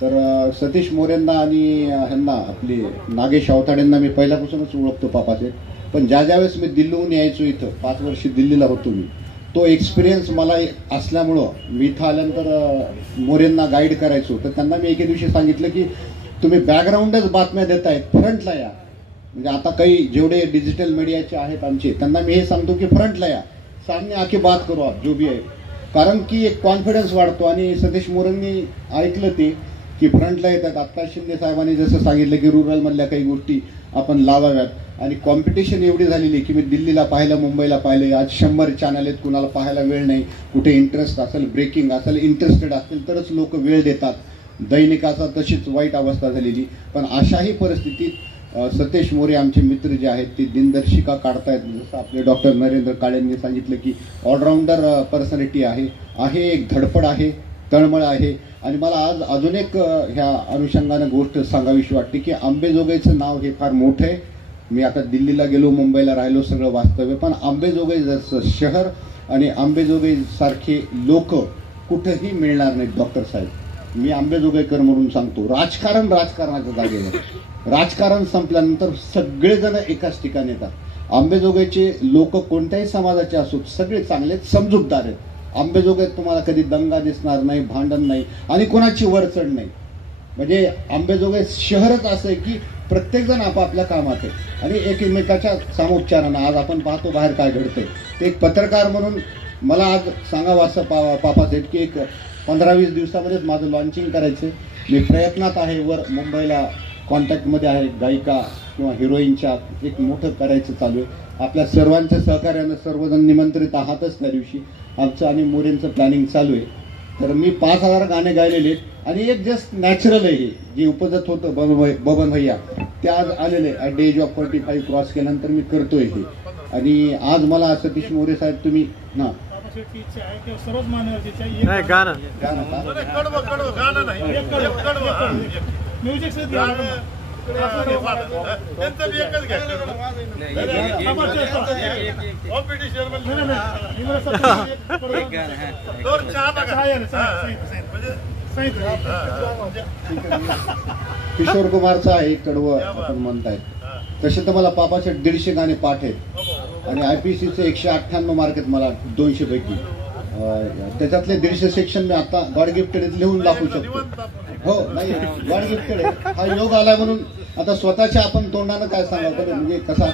तर सतीश मोरेंना आणि ह्यांना आपले नागेश अवताडेंना मी पहिल्यापासूनच ओळखतो पापाचे. पण ज्यावेळेस मी दिल्लीहून यायचो इथं, 5 वर्ष दिल्लीला होतो मी, तो एक्सपिरियन्स मला असल्यामुळं मी इथं आल्यानंतर मोरेंना गाईड करायचो. तर त्यांना मी एके दिवशी सांगितलं की तुम्ही बॅकग्राऊंडच बातम्या देतायत, फ्रंटला या. म्हणजे आता काही जेवढे डिजिटल मीडियाचे आहेत आमचे, त्यांना मी हे सांगतो की फ्रंटला या, सामने आके बात करो आप जो भी आहे. कारण की एक कॉन्फिडन्स वाढतो. आणि सतीश मोरेंनी ऐकलं ते की फ्रंटला येतात. आत्ता शिंदे साहेबांनी जसं सांगितलं की रुरलमधल्या काही गोष्टी आपण लावाव्यात. आणि कॉम्पिटिशन एवढी झालेली की मी दिल्लीला पाहिलं, मुंबईला पाहिलं, आज 100 चॅनल आहेत, कुणाला पाहायला वेळ नाही. कुठे इंटरेस्ट असेल, ब्रेकिंग असेल, इंटरेस्टेड असेल तरच लोक वेळ देतात. दैनिकाचा तशीच वाईट अवस्था झालेली. पण अशाही परिस्थितीत सतीश मोरे आमचे मित्र जे आहेत ते दिनदर्शिका काढतायत. जसं आपले डॉक्टर नरेंद्र काळेंनी सांगितलं की ऑलराऊंडर पर्सनॅलिटी आहे, एक धडपड आहे, तळमळ आहे. आणि मला आज अजून एक ह्या अनुषंगानं गोष्ट सांगावीशी वाटते की आंबेजोगाईचं नाव हे फार मोठं आहे. मी आता दिल्लीला गेलो, मुंबईला राहिलो, सगळं वास्तव्य, पण आंबेजोगाई जसं शहर आणि आंबेजोगाई सारखे लोक कुठेही मिळणार नाहीत. डॉक्टर साहेब, मी आंबेजोगाईकर म्हणून सांगतो, राजकारणाच्या जागेवर. राजकारण संपल्यानंतर सगळेजण एकाच ठिकाणी येतात. आंबेजोगाईचे लोक कोणत्याही समाजाचे असोत, सगळे चांगले समजूतदार आहेत. आंबेजोगाईत तुम्हाला कधी दंगा दिसणार नाही, भांडण नाही आणि कोणाची वरचढ नाही. म्हणजे आंबेजोगाई शहरच असं आहे की प्रत्येकजण आपापल्या कामात आहे आणि एकमेकाच्या सामोपचारानं. आज आपण पाहतो बाहेर काय घडतंय. ते एक पत्रकार म्हणून मला आज सांगावं असं पापासाहेब की एक 15-20 दिवसामध्येच माझं लॉन्चिंग करायचं. मी प्रयत्नात आहे. वर मुंबईला कॉन्टॅक्टमध्ये आहे, गायिका किंवा हिरोईनच्या एक मोठं करायचं चालू आहे. आपल्या सर्वांच्या सहकार्यानं सर्वजण निमंत्रित आहातच त्या दिवशी. आमचं आणि मोरेंचं प्लॅनिंग चालू आहे. तर मी 5000 गाणे गायलेले आहेत आणि एक जस्ट नॅचरल आहे. जे उपजत होतं बबन भैया ते आज आलेले at the age of 45 cross केल्यानंतर मी करतोय हे. आणि आज मला सतीश मोरे साहेब तुम्ही शेठची इच्छा आहे किंवा सर्वच मान्यवरची इच्छा आहे नाही गाणं म्युझिक किशोर कुमारचा एक कडवं आपण म्हणतायत. तसे तर मला पापाचे 150 गाणे पाठ आहेत आणि IPCचे 198 मार्क आहेत मला 200 पैकी. त्याच्यातले 150 सेक्शन मी आता गॉड गिफ्टेड लिहून दाखवू शकतो. हो नाही गॉड गिफ्टेड हा योग आला म्हणून आता स्वतःच्या आपण तोंडानं काय सांगावं म्हणजे कसा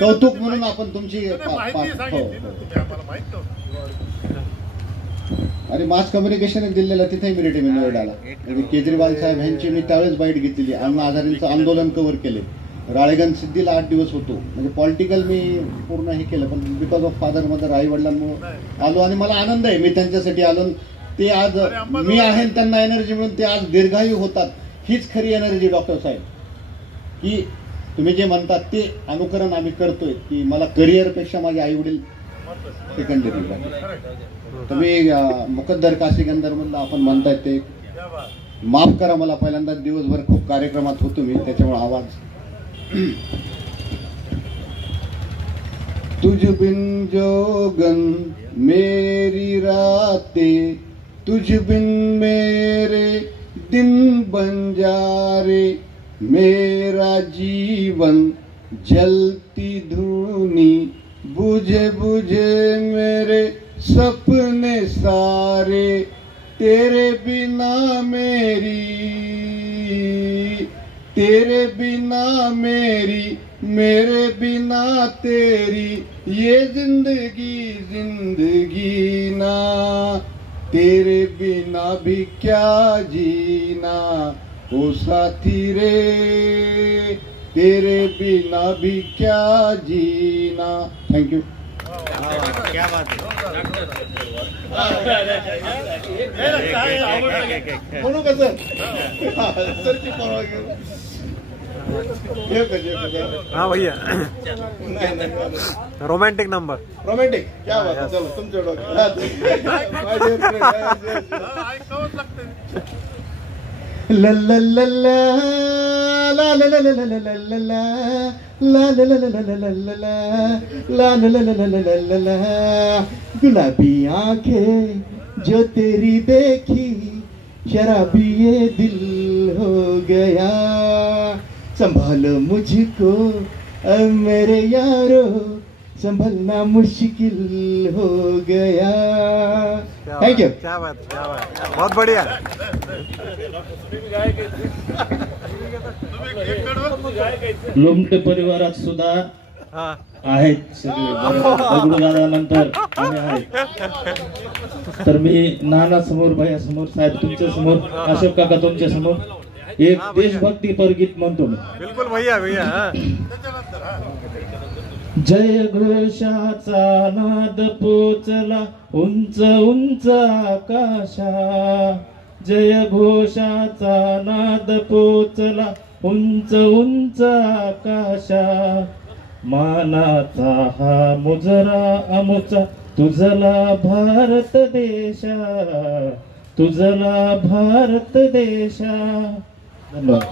कौतुक म्हणून आपण तुमची आणि मास कम्युनिकेशन दिलेलं तिथे मी रेटिंग नोएडाला म्हणजे केजरीवाल साहेब यांची मी त्यावेळेस बाईट घेतलेली. अण्णा हजारेंचं आंदोलन कव्हर केले. राळेगण सिद्धीला 8 दिवस होतो म्हणजे पॉलिटिकल मी पूर्ण हे केलं पण बिकॉज ऑफ फादर मदर आई वडिलांमुळे आलो आणि मला आनंद आहे मी त्यांच्यासाठी आलो. ते आज मी आहे त्यांना एनर्जी म्हणून ते आज दीर्घायू होतात. हीच खरी एनर्जी डॉक्टर साहेब की तुम्ही जे म्हणतात ते अनुकरण आम्ही करतोय की मला करिअरपेक्षा माझे आई वडील सेकंडरी. तुम्ही मुकद्दर कासिकंदर मधलं आपण म्हणताय ते माफ करा मला पहिल्यांदा दिवसभर खूप कार्यक्रमात होतो मी त्याच्यामुळे आवाज. तुझ बिन जोगन मेरी रातें तुझ बिन मेरे दिन बन जा रे मेरा जीवन जलती धूनी बुझे बुझे मेरे सपने सारे तेरे बिना मेरी मेरे बिना तेरी ये जिंदगी ना तेरे बिना भी क्या जीना ओ साथी रे तेरे बिना भी क्या जीना. थँक्यू. क्या बात म्हणू का सर सरची परवानगी. हाँ भैया रोमांटिक नंबर रोमॅन्टिक क्या बात आहे. चलो तुमच्या डोक्यात ला ला ला ला ला ला ला ला ला ला ला ला ला ला ला ला ला. गुलाबी आंखें जो तेरी देखी शराबी ये दिल हो गया. संभालो मुझको मेरे यारो संभलना मुश्किल हो गया. Thank you. क्या बात बहुत बढ़िया. लोमटे परिवारात सुद्धा आहेत सगळे दादानंतर आम्ही आहेत. तर मी नाना समोर भैया समोर साहेब तुमच्या समोर अशोक काका तुमच्या समोर एक देशभक्ती पर गीत म्हणतो मी. बिलकुल भैया भैया. जय घोषाचा नाद पोचला उंच उंच आकाशा. जय घोषाचा नाद पोचला उंच उंच आकाशा. मानाचा हा मुजरा अमुचा तुझला भारत देशा तुझला भारत देशा. धन्यवाद.